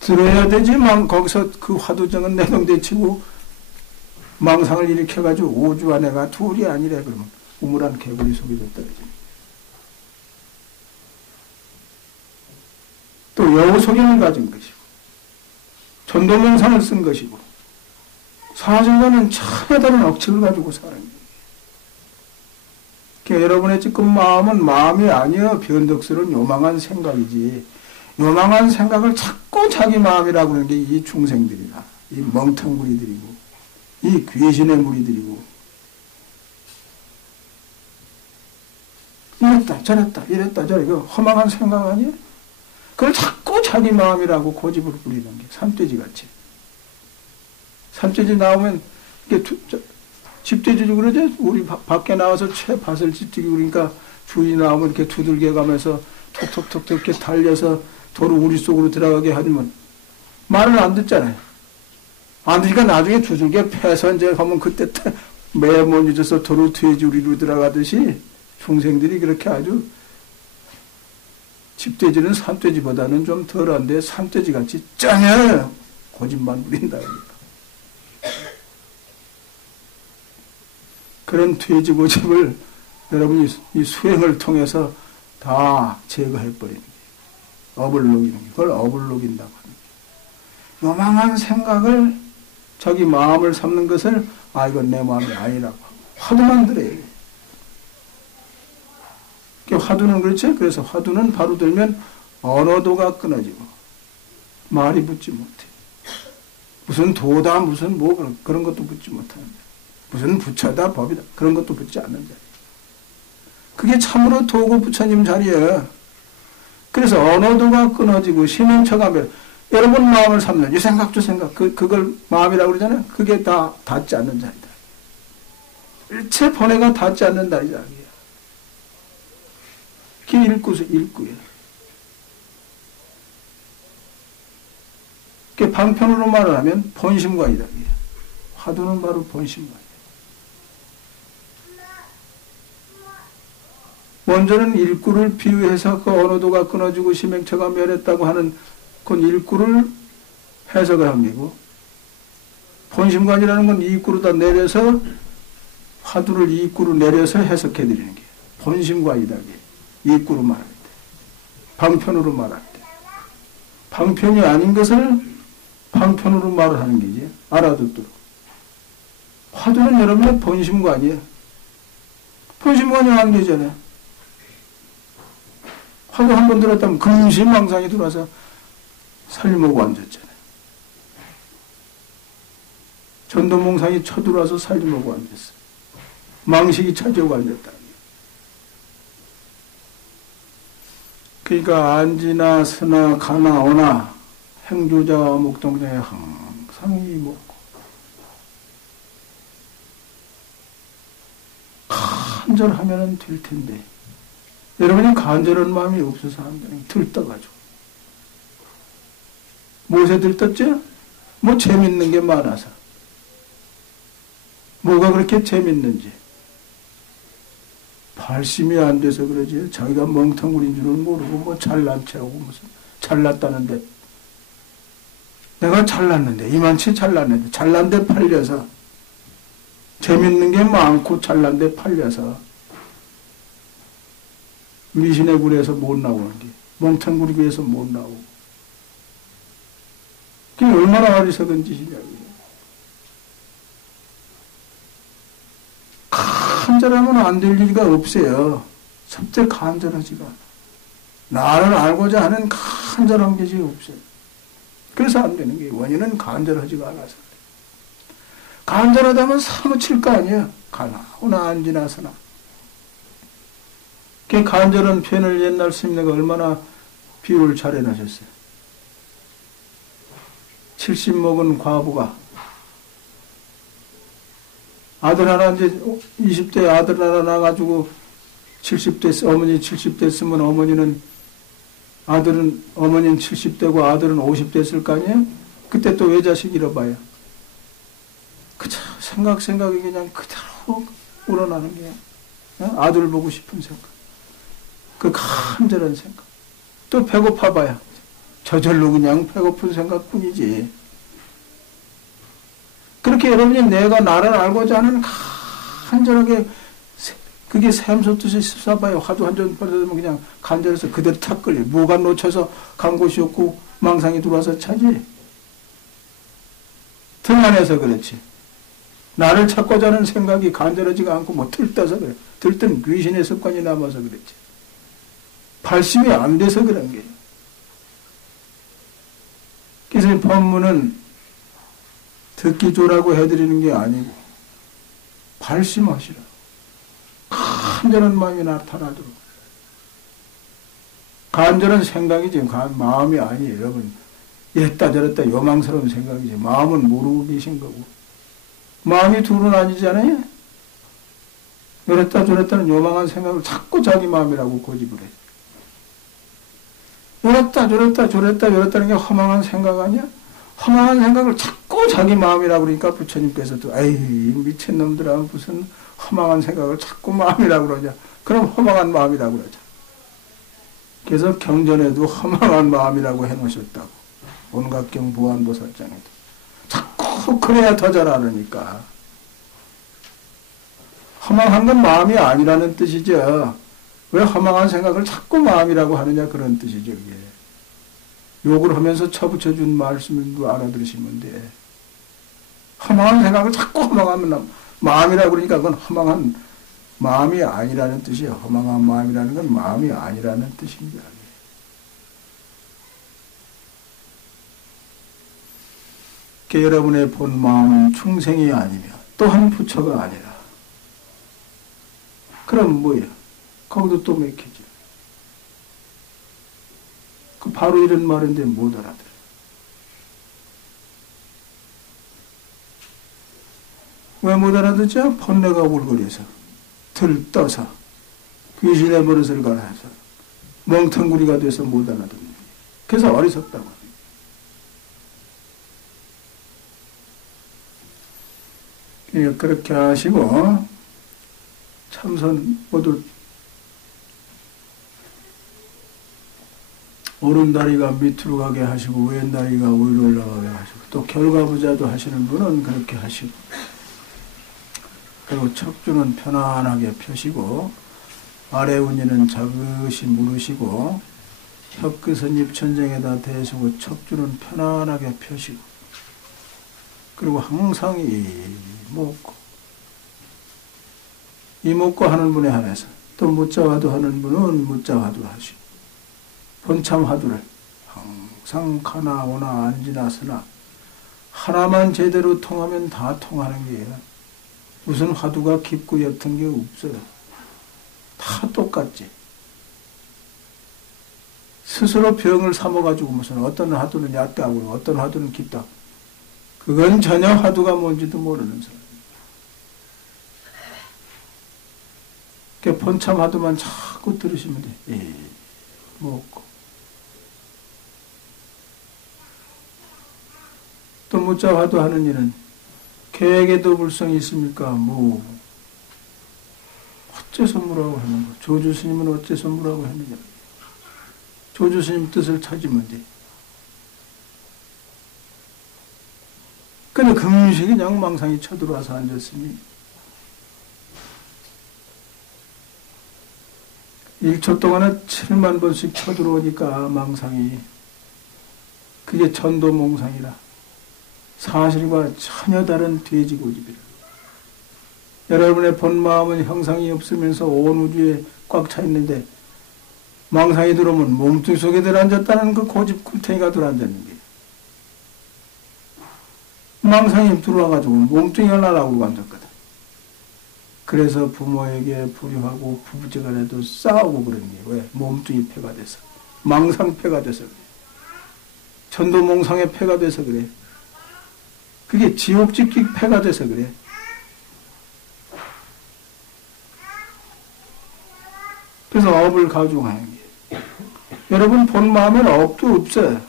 들어야 되지만 거기서 그 화두정은 내동대치고 망상을 일으켜가지고 오주와 내가 둘이 아니래 그러면 우물한 개구리 속에 떨어집니다. 또 여우 속에는 가진 것이고 전도명상을 쓴 것이고 사실과는 전혀 다른 억측을 가지고 사는 거예요. 그러니까 여러분의 지금 마음은 마음이 아니여 변덕스러운 요망한 생각이지. 요망한 생각을 자꾸 자기 마음이라고 하는 게 이 중생들이다. 이 멍텅구리들이고 이 귀신의 무리들이고 이랬다 저랬다 이랬다 저랬다 이거 허망한 생각 아니에요? 그걸 자꾸 자기 마음이라고 고집을 부리는 게 삼돼지같이. 삼돼지 나오면 이게 집돼지도 그러죠. 우리 밖에 나와서 밭을 짓기 그러니까 주인 나오면 이렇게 두들겨 가면서 톡톡톡 이렇게 달려서 도로 우리 속으로 들어가게 하면 말을 안 듣잖아요. 안 듣니까 나중에 두들겨 패서 이제 하면 그때 매번 잊어서 도로 돼지 우리로 들어가듯이 중생들이 그렇게 아주 집돼지는 산돼지보다는 좀 덜한데 산돼지같이 짱해 고집만 부린다. 그런 돼지 고집을 여러분이 이 수행을 통해서 다 제거해버리는 거예요. 업을 녹이는 거예요. 그걸 업을 녹인다고 하는 거예요. 요망한 생각을 자기 마음을 삼는 것을 이건 내 마음이 아니라고 화두만 들어요. 화두는 그렇죠. 그래서 화두는 바로 들면 언어도가 끊어지고 말이 붙지 못해. 무슨 도다 무슨 뭐 그런 것도 붙지 못하는데 무슨 부처다 법이다 그런 것도 붙지 않는 자리. 그게 참으로 도구 부처님 자리예요. 그래서 언어도가 끊어지고 심행처가면 여러분 마음을 삼는 이 생각 저 생각 그걸 마음이라고 그러잖아요. 그게 다 닿지 않는 자리다. 일체 번뇌가 닿지 않는 자리다. 그게 일구예요. 그게 방편으로 말을 하면 본심관이다. 화두는 바로 본심관이에요. 먼저는 일구를 비유해서 그 언어도가 끊어지고 심행처가 멸했다고 하는 그 일구를 해석을 합니다. 본심관이라는 건 이구로다 내려서 화두를 이구로 내려서 해석해 드리는 게 본심관이다. 이구로 말할 때, 방편으로 말할 때, 방편이 아닌 것을 방편으로 말을 하는 게지 알아듣도록. 화두는 여러분의 본심관이에요. 본심관이 안 되잖아요. 화두 한 번 들었다면 금시망상이 들어와서 살림하고 앉았잖아요. 전도몽상이 쳐들어와서 살림하고 앉았어요. 망식이 차지하고 앉았다. 그러니까 안지나 서나 가나 오나 행조자와 목동자에 항상 이먹고 간절하면 될 텐데 여러분이 간절한 마음이 없어서 한다는 들떠가지고 무엇에 들떴죠? 뭐 재밌는 게 많아서. 뭐가 그렇게 재밌는지 발심이 안 돼서 그러지. 자기가 멍텅구리인 줄은 모르고 뭐 잘난 체하고 무슨 잘났다는데 내가 잘났는데 이만치 잘났는데 잘난 데 팔려서 재밌는 게 많고 잘난 데 팔려서 미신의 굴에서 못 나오는 게 멍텅구리에서 못 나오고 그게 얼마나 어리석은 짓이냐고요. 간절하면 안 될 일이가 없어요. 절대 간절하지가 않아. 나를 알고자 하는 간절한 것이 없어요. 그래서 안 되는 게 원인은 간절하지가 않아서. 간절하다면 사무칠 거 아니에요. 가나오나 안지나서나. 그 간절한 표현을 옛날 스님네가 얼마나 비유를 잘 해놓으셨어요. 70 먹은 과부가 아들 하나 이제 20대 아들 하나 낳아가지고 70대 어머니 70대 쓰면 어머니는 70대고 아들은 50대 쓸 거 아니에요? 그때 또 외자식 잃어봐요. 그저 생각이 그냥 그대로 우러나는 게 아들 보고 싶은 생각. 그 간절한 생각. 또 배고파봐요. 저절로 그냥 배고픈 생각뿐이지. 그렇게 여러분이 내가 나를 알고자 하는 간절하게 그게 샘솟듯이 씹어봐요. 화두 한 잔 버려두면 그냥 간절해서 그대로 탁 걸려. 뭐가 놓쳐서 간 곳이 없고 망상이 들어와서 차지. 등안해서 그렇지. 나를 찾고자 하는 생각이 간절하지가 않고 뭐 들떠서 그래. 들뜬 귀신의 습관이 남아서 그랬지. 발심이 안 돼서 그런 거예요. 그래서 이 법문은 듣기 좋라고 해드리는 게 아니고 발심하시라. 간절한 마음이 나타나도록. 간절한 생각이지 마음이 아니에요. 여러분 이랬다 저랬다 요망스러운 생각이지 마음은 모르고 계신 거고. 마음이 둘은 아니잖아요. 이랬다 저랬다는 요망한 생각을 자꾸 자기 마음이라고 고집을 해요. 이랬다 저랬다는 게 허망한 생각 아니야? 허망한 생각을 자꾸 자기 마음이라고 그러니까 부처님께서도 에이 미친놈들아 무슨 허망한 생각을 자꾸 마음이라고 그러냐. 그럼 허망한 마음이라고 그러자. 그래서 경전에도 허망한 마음이라고 해놓으셨다고. 온갖경 보안보살장에도. 자꾸 그래야 더 잘 알으니까. 허망한 건 마음이 아니라는 뜻이죠. 왜 허망한 생각을 자꾸 마음이라고 하느냐 그런 뜻이죠. 이게. 욕을 하면서 쳐붙여준 말씀을 알아들으시면 돼. 허망한 생각을 자꾸 허망한 마음이라고 그러니까 그건 허망한 마음이 아니라는 뜻이에요. 허망한 마음이라는 건 마음이 아니라는 뜻입니다. 여러분의 본 마음은 충생이 아니며 또한 부처가 아니라 그럼 뭐예요? 거기도 또 맥히죠. 그 바로 이런 말인데 못 알아들어. 왜 못 알아듣죠? 번뇌가 울거려서, 들떠서, 귀신의 버릇을 갈아서, 멍텅구리가 돼서 못 알아듣는. 그래서 어리석다고 합니다. 그렇게 하시고, 참선 모두 오른다리가 밑으로 가게 하시고, 왼다리가 위로 올라가게 하시고, 또 결과부자도 하시는 분은 그렇게 하시고, 그리고 척추는 편안하게 펴시고, 아래 운이는 자긋이 물으시고, 혀끝은 입천장에다 대시고, 척추는 편안하게 펴시고, 그리고 항상 이목고 하는 분에 한해서, 또 무자화도 하는 분은 무자화도 하시고, 본참 화두를 항상 가나 오나 앉으나 서나 하나만 제대로 통하면 다 통하는 게예요. 무슨 화두가 깊고 옅은 게 없어요. 다 똑같지. 스스로 병을 삼아가지고 무슨 어떤 화두는 얕다고 어떤 화두는 깊다. 그건 전혀 화두가 뭔지도 모르는 사람. 그 본참 화두만 자꾸 들으시면 돼. 없고. 또 무자화도 하는 이는 개에게도 불성이 있습니까? 어째서 무라고 하는 거? 조주스님은 어째서 무라고 했느냐? 조주스님 뜻을 찾으면 돼. 근데 금식이 그냥 망상이 쳐들어와서 앉았으니 1초 동안에 7만 번씩 쳐들어오니까 망상이 그게 전도몽상이라 사실과 전혀 다른 돼지고집이라. 여러분의 본 마음은 형상이 없으면서 온 우주에 꽉 차 있는데 망상이 들어오면 몸뚱이 속에 들어앉았다는 그 고집 굴탱이가 들어앉았는 게 망상이 들어와가지고 몸뚱이가 날아오고 앉았거든. 그래서 부모에게 불효하고 부부지간에도 싸우고 그런 게 왜? 몸뚱이 패가 돼서 망상 패가 돼서 그래. 전도몽상의 패가 돼서 그래. 그게 지옥직기 패가 돼서 그래. 그래서 업을 가중하는 게. 여러분 본 마음에는 업도 없어요.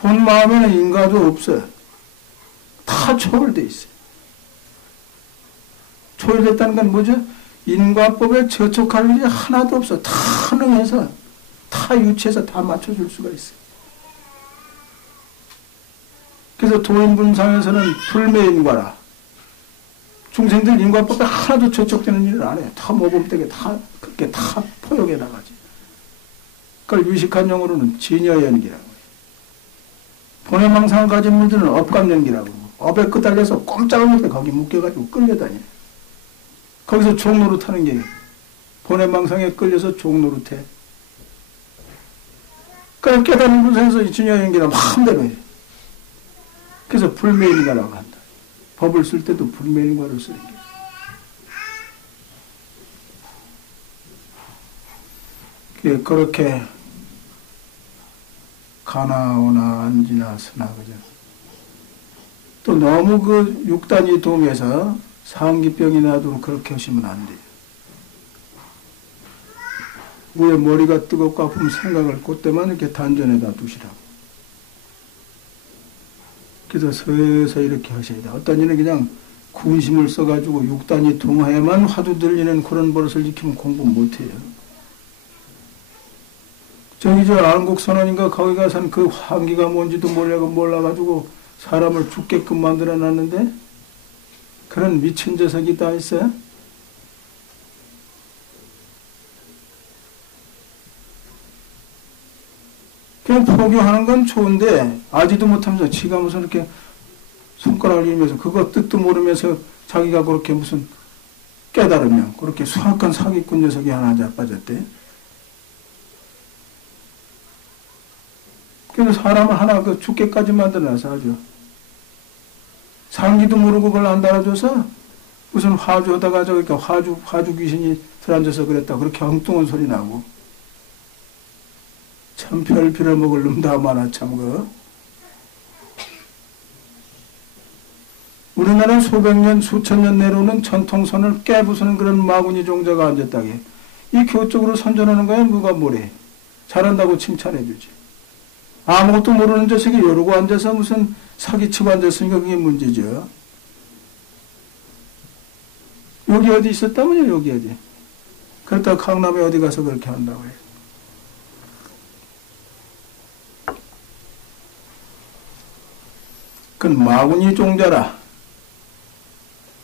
본 마음에는 인과도 없어요. 다 초월돼 있어요. 초월됐다는 건 뭐죠? 인과법에 저촉할 일이 하나도 없어. 다 능해서, 다 유치해서 다 맞춰줄 수가 있어요. 그래서 도인분상에서는 불매인과라. 중생들 인과법에 하나도 저촉되는 일을 안 해요. 다 모범되게 다 그렇게 다 포용해 나가지. 그걸 유식한 용어로는 진여연기라고 해요. 본해망상을 가진 분들은 업감연기라고 해요. 업에 끄달려서 꼼짝을 못해 거기 묶여가지고 끌려다녀요. 거기서 종노릇하는 게 본해망상에 끌려서 종노릇해. 그냥 깨닫는 분상에서 진여연기라 마음대로 해요. 그래서 불매인과라고 한다. 법을 쓸 때도 불매인과를 쓰는 게. 그렇게 가나 오나 앉으나 서나 그죠. 또 너무 그 육단이 동해서 상기병이 나도 그렇게 하시면 안 돼요. 위에 머리가 뜨겁고 아프면 생각을 그때만 이렇게 단전에다 두시라고. 그래서 서서히 이렇게 하셔야 돼. 어떤 일은 그냥 군심을 써가지고 육단이 동하에만 화두 들리는 그런 버릇을 지키면 공부 못해요. 저기 저 안국선언인가 거기 가서는 그 환기가 뭔지도 몰라가지고 사람을 죽게끔 만들어놨는데 그런 미친 녀석이 다 있어요? 그냥 포교하는 건 좋은데 알지도 못하면서 지가 무슨 이렇게 손가락을 일면서 그거 뜻도 모르면서 자기가 그렇게 무슨 깨달으면 그렇게 수학한 사기꾼 녀석이 하나 자빠졌대. 그래서 사람을 하나 그 죽게까지 만들어놔서 아주 상기도 모르고 그걸 안 달아줘서 무슨 화주하다가 저기 화주 귀신이 들어앉아서 그랬다. 그렇게 엉뚱한 소리 나고. 참 별 빌어먹을 놈 다 많아, 참, 우리나라 수백 년, 수천 년 내로는 전통선을 깨부수는 그런 마구니 종자가 앉았다게. 이 교적으로 선전하는 거야, 누가 뭐래. 잘한다고 칭찬해주지. 아무것도 모르는 자식이 이러고 앉아서 무슨 사기치고 앉았으니까 그게 문제죠. 여기 어디 있었다면요, 여기 어디. 그렇다고 강남에 어디 가서 그렇게 한다고 해요. 그건 마구니 종자라.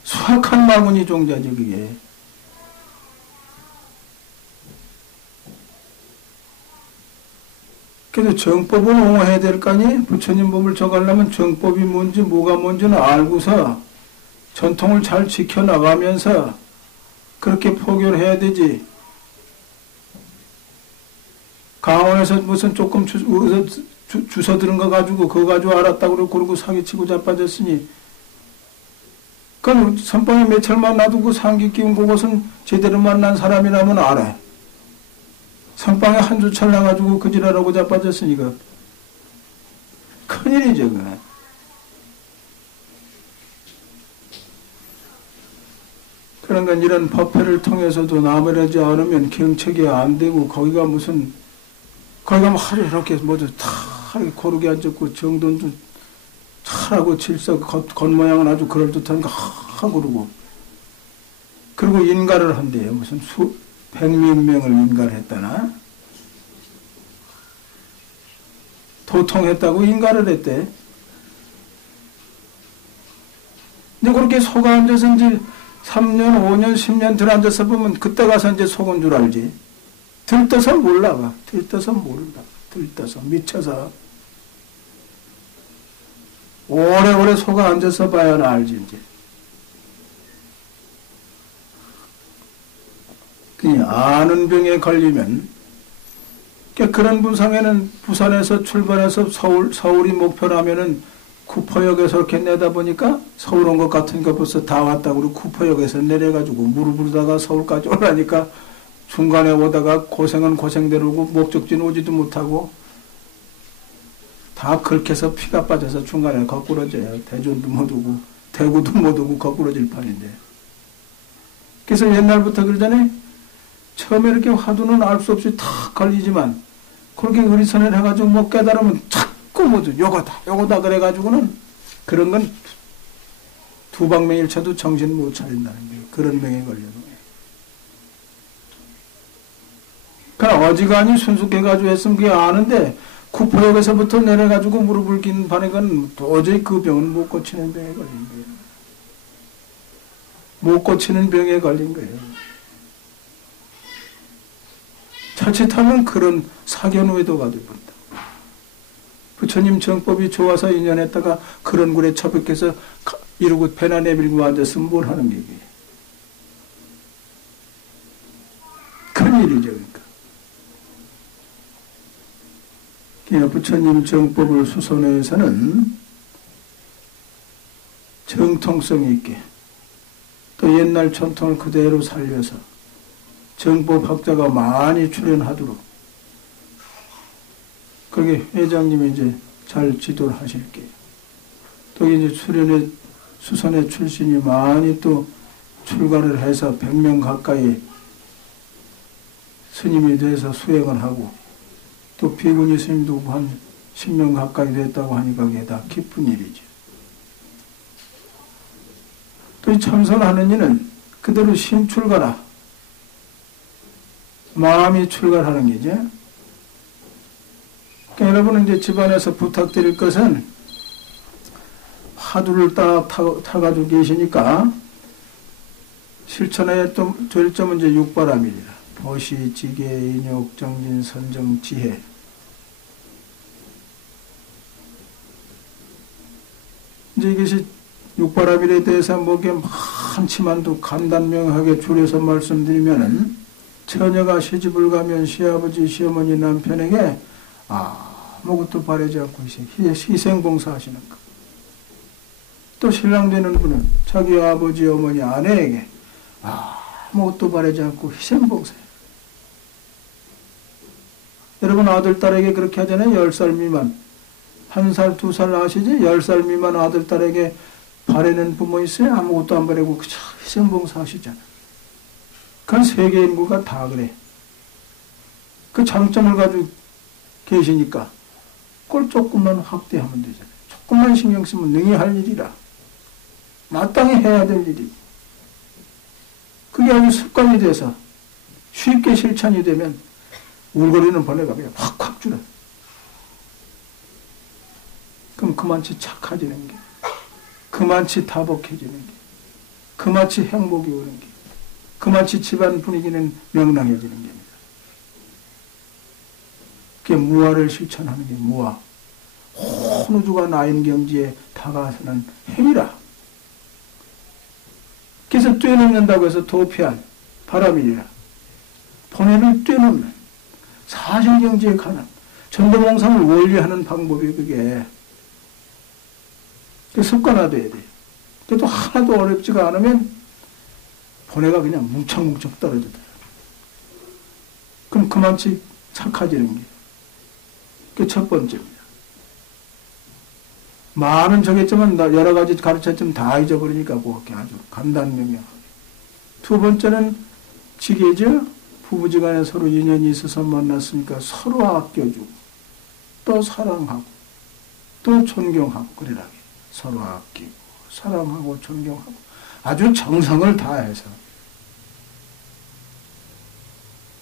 수학한 마구니 종자지, 그게. 그래서 정법을 옹호해야 될 거 아니? 부처님 법을 적으려면 정법이 뭔지 뭐가 뭔지는 알고서 전통을 잘 지켜나가면서 그렇게 포교를 해야 되지. 강원에서 무슨 조금 주워 들은 거 가지고 그거 가지고 알았다고 그러고 사기치고 자빠졌으니 그건 선방에 며칠만 놔두고 상기 끼운 그것은 제대로 만난 사람이라면 알아. 선방에 한 주철 나가지고 그 지랄하고 자빠졌으니까 큰일이죠. 그건. 그러니까 이런 법회를 통해서도 나무라지 않으면 경책이 안 되고 거기가 뭐 하루 이렇게 모두 다 고르게 앉았고 정돈도 잘하고 질서 겉모양은 아주 그럴듯하니까 하고 그러고 인가를 한대요. 무슨 백몇 명을 인가를 했다나? 도통했다고 인가를 했대. 근데 그렇게 속아 앉아서 이제 3년, 5년, 10년 들어앉아서 보면 그때 가서 이제 속은 줄 알지. 들떠서 몰라. 들떠서 미쳐서. 오래오래 속아 앉아서 봐야 알지, 이제. 그냥 아는 병에 걸리면, 그런 분상에는 부산에서 출발해서 서울이 목표라면은 구포역에서 이렇게 내다보니까 서울 온 것 같으니까 벌써 다 왔다고 그러고 구포역에서 내려가지고 무릎으로다가 서울까지 오라니까 중간에 오다가 고생은 고생대로고 목적지는 오지도 못하고 다 긁혀서 피가 빠져서 중간에 거꾸러져요. 대전도 못 오고 대구도 못 오고 거꾸러질 판인데. 그래서 옛날부터 그러잖아요. 처음에 이렇게 화두는 알 수 없이 탁 걸리지만 그렇게 의리선을 해가지고 뭐 깨달으면 자꾸 뭐죠. 요거다 그래가지고는 그런 건 두방명일 쳐도 정신 못 차린다는 거예요. 그런 명에 걸려도. 그러니까 어지간히 순숙해가지고 했으면 그게 아는데 구포역에서부터 내려가지고 무릎을 낀 반에는 도저히 그 병은 못 고치는 병에 걸린 거예요. 못 고치는 병에 걸린 거예요. 자칫하면 그런 사견외도가 되버린다. 부처님 정법이 좋아서 인연했다가 그런 굴에 처박혀서 이러고 배나 내밀고 앉았으면 뭘 하는 게 이게. 큰일이죠. 그러니까 부처님 정법을 수선해서는 정통성 있게 또 옛날 전통을 그대로 살려서 정법학자가 많이 출연하도록 그게 회장님이 이제 잘 지도를 하실게요. 또 이제 수선회 출신이 많이 또 출가를 해서 100명 가까이 스님이 돼서 수행을 하고 또 비구니 스님도 한 10명 가까이 됐다고 하니까 그게 다 기쁜 일이죠. 또 이 참선하는 이는 그대로 심출가라. 마음이 출가하는 게죠. 그러니까 여러분은 이제 집안에서 부탁드릴 것은 화두를 딱 타가지고 계시니까 실천에 좀 될 점은 이제 육바람이라. 보시, 지계, 인욕, 정진, 선정, 지혜. 이제 이것이 육바람일에 대해서 뭐게 많지만도 간단명하게 줄여서 말씀드리면은 처녀가 시집을 가면 시아버지, 시어머니, 남편에게 아무것도 바라지 않고 희생봉사하시는 것. 또 신랑 되는 분은 자기 아버지, 어머니, 아내에게 아무것도 바라지 않고 희생봉사해. 여러분 아들, 딸에게 그렇게 하잖아요. 10살 미만. 1살, 2살 아시지? 10살 미만 아들, 딸에게 바라는 부모 있어요? 아무것도 안 바라고 그저 희생봉사 하시잖아. 그건 세계 인구가 다 그래. 그 장점을 가지고 계시니까 그걸 조금만 확대하면 되잖아요. 조금만 신경 쓰면 능히 할 일이라. 마땅히 해야 될 일이고. 그게 아주 습관이 돼서 쉽게 실천이 되면 울거리는 번뇌가 그냥 확확 줄어. 그럼 그만치 착해지는 게, 그만치 다복해지는 게, 그만치 행복이 오는 게, 그만치 집안 분위기는 명랑해지는 겁니다. 그게 무아를 실천하는 게 무아. 온 우주가 나인 경지에 다가서는 행위라. 그래서 뛰어넘는다고 해서 도피한 바람이라. 번뇌를 뛰어넘는 사실경지에 가는 전도몽상을 원리하는 방법이 그게 습관화돼야 돼요. 그래도 하나도 어렵지가 않으면 번뇌가 그냥 뭉청뭉청 떨어지더라고요. 그럼 그만치 착해지는 게 그게 첫 번째입니다. 많은 저겠지만 여러 가지 가르쳤지만 다 잊어버리니까 그렇게 아주 간단명료하게. 두 번째는 지게죠. 부부지간에 서로 인연이 있어서 만났으니까 서로 아껴주고 또 사랑하고 또 존경하고 그러라게. 서로 아끼고 사랑하고 존경하고 아주 정성을 다해서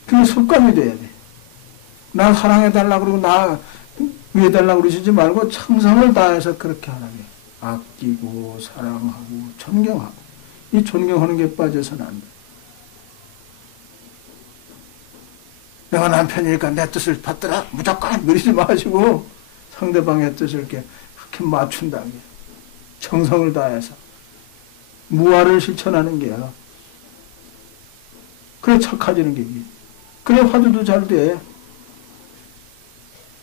그게 습관이 돼야 돼. 나 사랑해달라고 그러고 나 위해달라고 그러시지 말고 정성을 다해서 그렇게 하라게. 아끼고 사랑하고 존경하고. 이 존경하는 게 빠져서는 안 돼. 내가 남편이니까 내 뜻을 받더라 무조건 그러지 마시고 상대방의 뜻을 이렇게 맞춘다는 게 정성을 다해서 무아를 실천하는 게야. 그래 착해지는 게. 그래 화두도 잘 돼.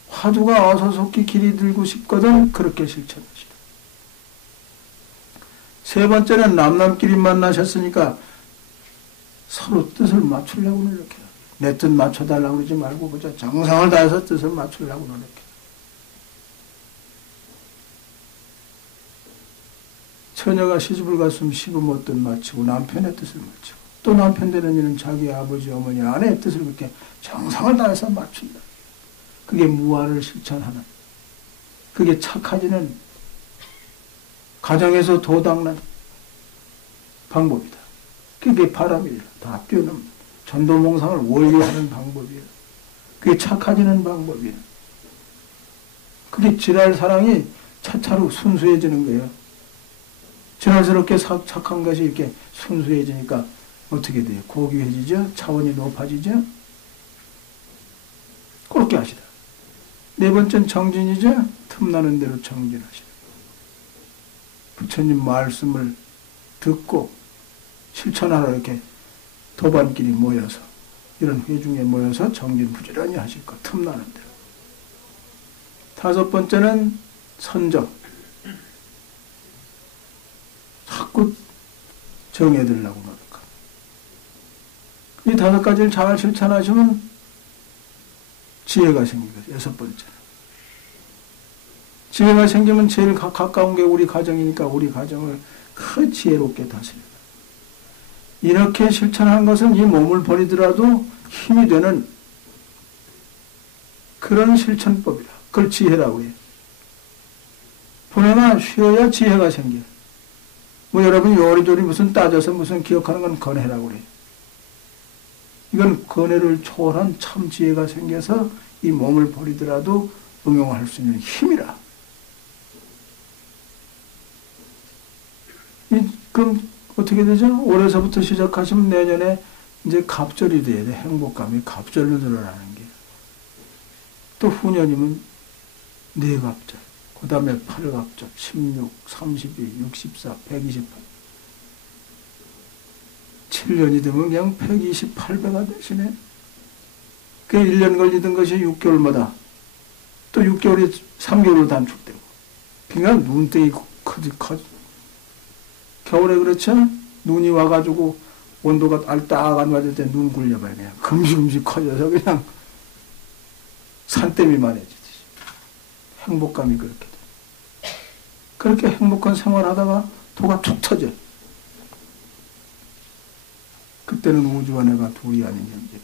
화두가 어서속히 길이 들고 싶거든 그렇게 실천하시라. 세 번째는 남남끼리 만나셨으니까 서로 뜻을 맞추려고 노력해라. 내 뜻 맞춰달라고 그러지 말고 그저 정성을 다해서 뜻을 맞추려고 노력해. 처녀가 시집을 갔으면 시부모 뜻 맞추고 남편의 뜻을 맞추고 또 남편 되는 이는 자기 아버지, 어머니, 아내의 뜻을 그렇게 정성을 다해서 맞춘다. 그게 무아를 실천하는, 그게 착해지는 가정에서 도닦는 방법이다. 그게 바람이라. 다 뛰어넘는 전도몽상을 원리하는 방법이라. 그게 착해지는 방법이라. 그게 지랄 사랑이 차차로 순수해지는 거예요. 지랄스럽게 착한 것이 이렇게 순수해지니까 어떻게 돼요? 고귀해지죠? 차원이 높아지죠? 그렇게 하시라. 네 번째는 정진이죠? 틈나는 대로 정진하시라. 부처님 말씀을 듣고 실천하러 이렇게 도반끼리 모여서 이런 회중에 모여서 정진 부지런히 하실 것. 틈나는 대로. 다섯 번째는 선정. 자꾸 정해들려고 노력합니다. 이 다섯 가지를 잘 실천하시면 지혜가 생기거든요. 여섯 번째는. 지혜가 생기면 제일 가까운 게 우리 가정이니까 우리 가정을 그 지혜롭게 다스려요. 이렇게 실천하는 것은 이 몸을 버리더라도 힘이 되는 그런 실천법이라. 그걸 지혜라고 해요. 번뇌가 쉬어야 지혜가 생겨요. 뭐 여러분 요리조리 무슨 따져서 무슨 기억하는 건 건해라고 그래요. 이건 건해를 초월한 참 지혜가 생겨서 이 몸을 버리더라도 응용할 수 있는 힘이라. 그럼 어떻게 되죠? 올해서부터 시작하시면 내년에 이제 갑절이 돼야 돼. 행복감이 갑절로 늘어나는 게. 또 후년이면 네갑절. 그 다음에 8갑절, 16, 32, 64, 128. 7년이 되면 그냥 128배가 되시네. 그 1년 걸리던 것이 6개월마다 또 6개월이 3개월로 단축되고. 그러니까 눈덩이 겨울에 그렇죠? 눈이 와가지고 온도가 딱 안 맞을 때 눈 굴려봐요. 그냥 금시금시 커져서 그냥 산더미 만해지듯이. 행복감이 그렇게 돼. 그렇게 행복한 생활하다가 도가 툭 터져. 그때는 우주와 내가 둘이 아닌 현재다.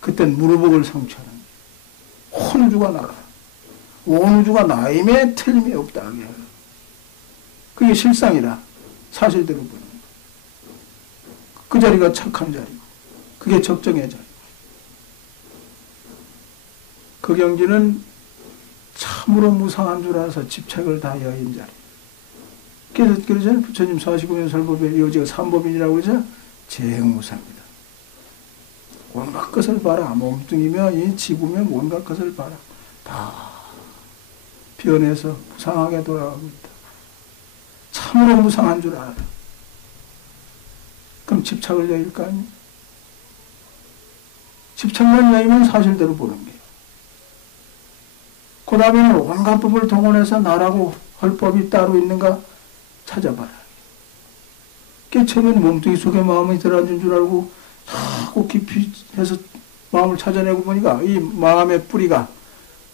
그땐 무르복을 성취하는 거예요. 온 우주가 나라. 온 우주가 나임에 틀림이 없다. 그게 실상이라. 사실대로 보는 거예요. 그 자리가 착한 자리고 그게 적정의 자리고 그 경지는 참으로 무상한 줄 알아서 집착을 다 여인 자리. 그래서 그러잖아요. 부처님 45년 설법에 여지가 삼법인이라고 그러죠. 재행무상이다. 온갖 것을 봐라. 몸뚱이며 이 지구며 온갖 것을 봐라. 다 변해서 무상하게 돌아가고 있다. 참으로 무상한 줄 알아. 그럼 집착을 여일 거 아니에요? 집착만 여이면 사실대로 보는 거예요. 그 다음에는 온갖 법을 동원해서 나라고 할 법이 따로 있는가 찾아봐라. 처음엔 몸뚱이 속에 마음이 들어앉은 줄 알고 자꾸 깊이 해서 마음을 찾아내고 보니까 이 마음의 뿌리가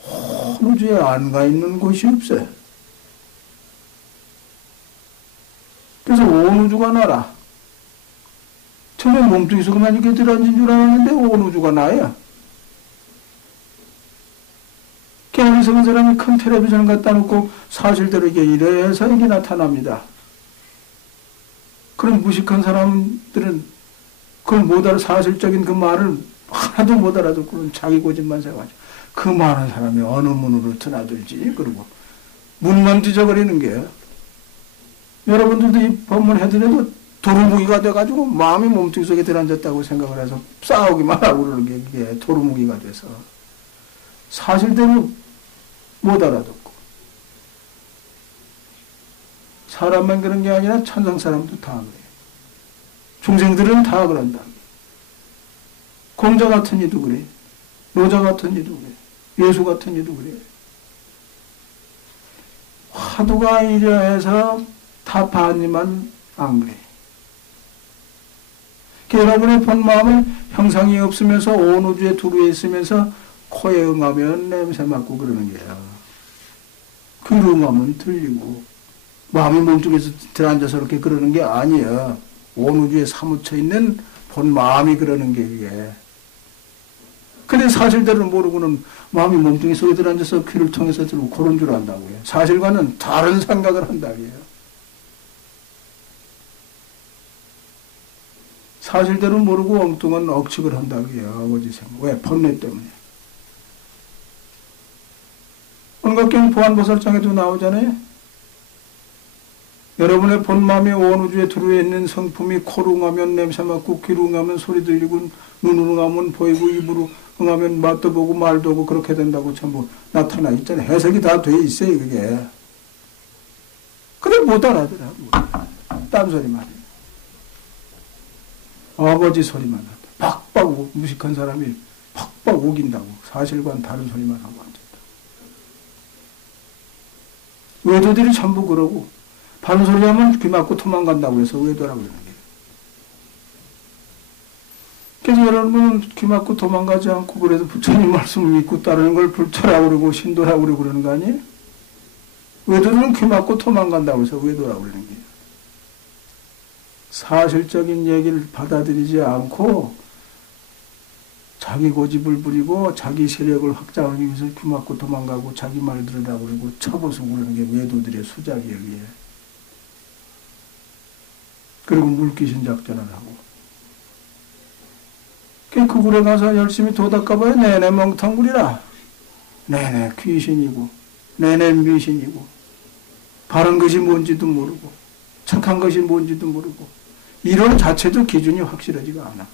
온 우주에 안가 있는 곳이 없어요. 그래서 온 우주가 나라. 처음에 몸뚱이 속에만 이렇게 들어앉은 줄 알았는데 온 우주가 나야. 어리석은 사람이 큰 텔레비전 갖다 놓고 사실대로 이게 이래서 이게 나타납니다. 그런 무식한 사람들은 그걸 못 알아, 사실적인 그 말을 하나도 못 알아듣고는 자기 고집만 세가지고 그 많은 사람이 어느 문으로 드나들지 그러고 문만 뒤져버리는 게 여러분들도 이 법문 해드려도 도루묵이가 돼가지고 마음이 몸뚱이 속에 들어앉았다고 생각을 해서 싸우기만 하고 그러는 게 그게 도루묵이가 돼서 사실대로 못 알아듣고 사람만 그런 게 아니라 천상 사람도 다 그래요. 중생들은 다 그런다. 공자 같은 이도 그래. 노자 같은 이도 그래. 예수 같은 이도 그래. 화두가 이래해서 타파하니만 안 그래. 여러분의 본 마음은 형상이 없으면서 온 우주에 두루에 있으면서 코에 응하면 냄새 맡고 그러는 거예요. 귀로 응하면 들리고 마음이 몸쪽에서 들어앉아서 그렇게 그러는 게 아니에요. 온 우주에 사무쳐 있는 본 마음이 그러는 게 이게. 근데 사실대로는 모르고는 마음이 몸뚱이 속에 들어앉아서 귀를 통해서 들고 그런 줄 안다고요. 사실과는 다른 생각을 한다고요. 사실대로 모르고 엉뚱한 억측을 한다고요. 아버지 생각. 왜? 번뇌 때문에. 언각경 보안보살장에도 나오잖아요. 여러분의 본마음이 온 우주에 두루에 있는 성품이 코로 응하면 냄새 맡고 귀로 응하면 소리 들리고 눈으로 응하면 보이고 입으로 응하면 맛도 보고 말도 하고 그렇게 된다고 전부 나타나 있잖아요. 해석이 다 돼 있어요. 그게. 그래 못 알아들어. 딴소리만 해요. 아버지 소리만 한다. 팍팍 무식한 사람이 팍팍 우긴다고. 사실과는 다른 소리만 하고 앉았다. 외도들이 전부 그러고 바른 소리 하면 귀 막고 도망간다고 해서 외도라고 그러는 거예요. 그래서 여러분은 귀 막고 도망가지 않고 그래도 부처님 말씀을 믿고 따르는 걸 불처라고 그러고 신도라고 그러고 그러는 거 아니에요? 외도는 귀 막고 도망간다고 해서 외도라고 그러는 거예요. 사실적인 얘기를 받아들이지 않고 자기 고집을 부리고 자기 세력을 확장하기 위해서 귀 막고 도망가고 자기 말 들으라고 그러고 쳐보서 그러는 게 외도들의 수작이에요. 그리고 물귀신 작전을 하고 그 굴에 가서 열심히 도 닦아봐야 내내 멍텅구리라. 내내 귀신이고 내내 미신이고 바른 것이 뭔지도 모르고 착한 것이 뭔지도 모르고 이론 자체도 기준이 확실하지가 않아.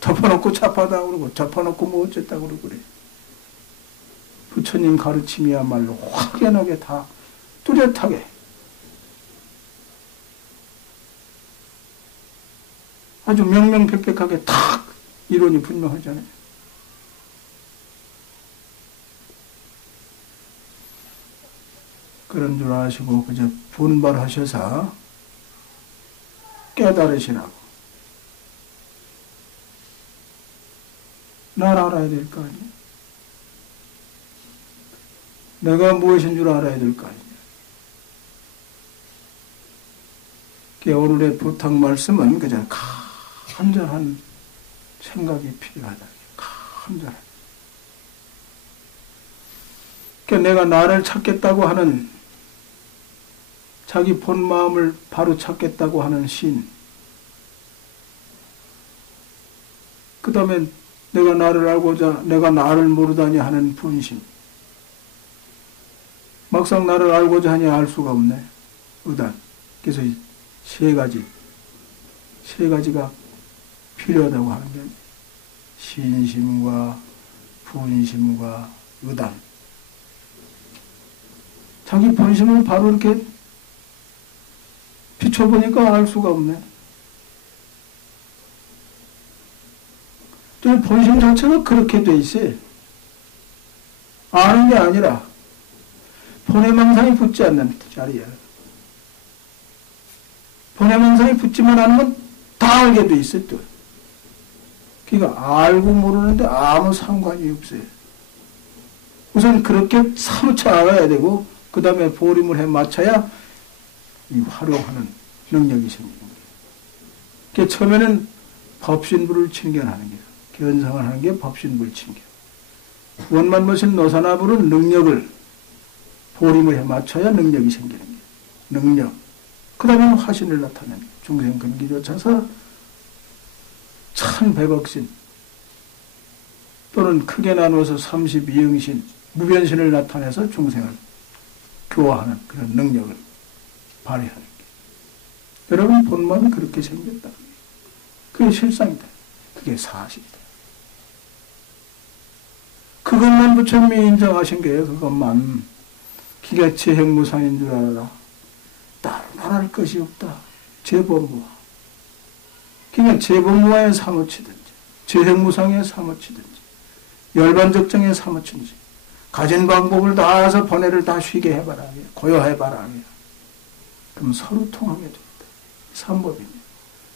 덮어놓고 잡하다 그러고 덮어놓고 뭐 어쨌다 그러고 그래. 부처님 가르침이야말로 확연하게 다 뚜렷하게 아주 명명백백하게 탁 이론이 분명하잖아요. 그런 줄 아시고 그저 분발하셔서 깨달으시라고. 날 알아야 될 거 아니야. 내가 무엇인 줄 알아야 될 거 아니야. 오늘의 부탁 말씀은 그저 간절한 생각이 필요하다. 간절한. 내가 나를 찾겠다고 하는, 자기 본 마음을 바로 찾겠다고 하는 신. 그 다음에 내가 나를 알고자 내가 나를 모르다니 하는 분심. 막상 나를 알고자 하니 알 수가 없네. 의단. 그래서 세 가지가 필요하다고 하는 게 신심과 분심과 의단. 자기 본심을 바로 이렇게 비춰보니까 알 수가 없네. 저 본심 자체가 그렇게 돼 있어요. 아는 게 아니라 본의망상이 붙지 않는 자리야. 본의망상이 붙지만 않으면 다 알게 돼 있어요. 또. 그러니까 알고 모르는데 아무 상관이 없어요. 우선 그렇게 사무쳐 알아야 되고 그 다음에 보림을 해 맞춰야 이 활용하는 능력이 생기는 거예요. 그러니까 처음에는 법신부를 친견하는 거예요. 견성을 하는 게 법신부를 친견. 원만무신 노사나불은 능력을 보림을 해 맞춰야 능력이 생기는 거예요. 능력. 그 다음에는 화신을 나타내는 거예요. 중생 근기조차서 천백억신 또는 크게 나누어서 32영신 무변신을 나타내서 중생을 교화하는 그런 능력을 발휘하는 거예요. 여러분 본마는 그렇게 생겼다. 그게 실상이다. 그게 사실이다. 그것만 부처님이 인정하신 거예요. 그것만. 기가 재행무상인 줄 알아라. 따로 말할 것이 없다. 재범무화. 그러니까 재범무화에 사무치든지 재행무상에 사무치든지 열반적정에 사무치든지 가진 방법을 다 해서 번뇌를 다 쉬게 해봐라. 고요해봐라. 그럼 서로 통하게 됩니다. 삼법입니다.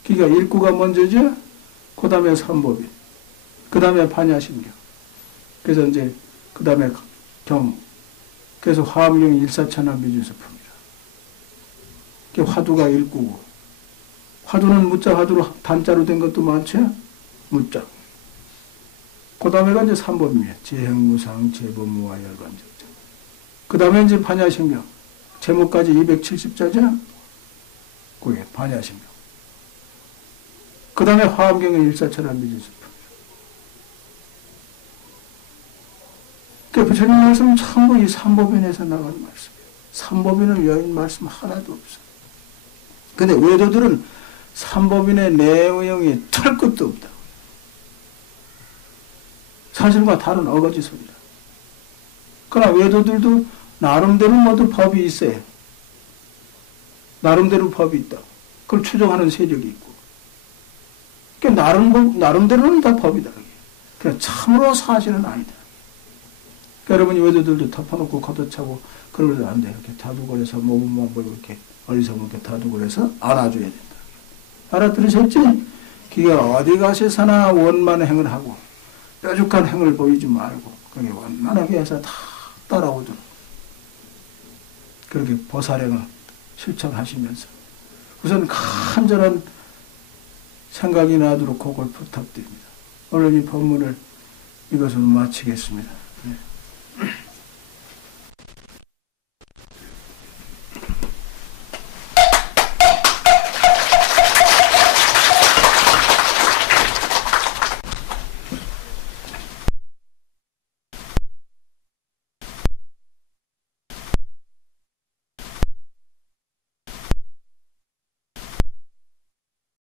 그러니까 일구가 먼저죠. 그 다음에 삼법인. 그 다음에 반야심경. 그래서 이제 그 다음에 경. 그래서 화엄경이 일사천하 미준서품이라. 화두가 일구고. 화두는 무자 화두로 단자로 된 것도 많죠. 무자. 그 다음에가 이제 삼법입니다. 재행무상, 재범무화, 열반적정. 그 다음에 이제 반야심경. 제목까지 270자죠. 그게 반야심경. 그 다음에 화엄경의 일사천하 미준서품. 그 부처님 말씀은 전부 이 삼법인에서 나가는 말씀이에요. 삼법인을 여인 말씀 하나도 없어요. 근데 외도들은 삼법인의 내용이 털 것도 없다. 사실과 다른 어거지 소리다. 그러나 외도들도 나름대로 모두 법이 있어요. 나름대로 법이 있다. 그걸 추정하는 세력이 있고. 그러니까 나름대로는 다 법이다. 그러니까 참으로 사실은 아니다. 그러니까 여러분이 외도들도 덮어놓고 걷어차고 그러면 안 돼. 이렇게 다두고래서 몸만 보고 이렇게 어리석게 다두고래서 안아줘야 된다. 알아들으셨지? 기가 어디 가서나 원만한 행을 하고 뾰족한 행을 보이지 말고 그게 원만하게 해서 다 따라오도록 그렇게 보살행을 실천하시면서 우선 간절한 생각이 나도록 그걸 부탁드립니다. 오늘 이 법문을 이것으로 마치겠습니다.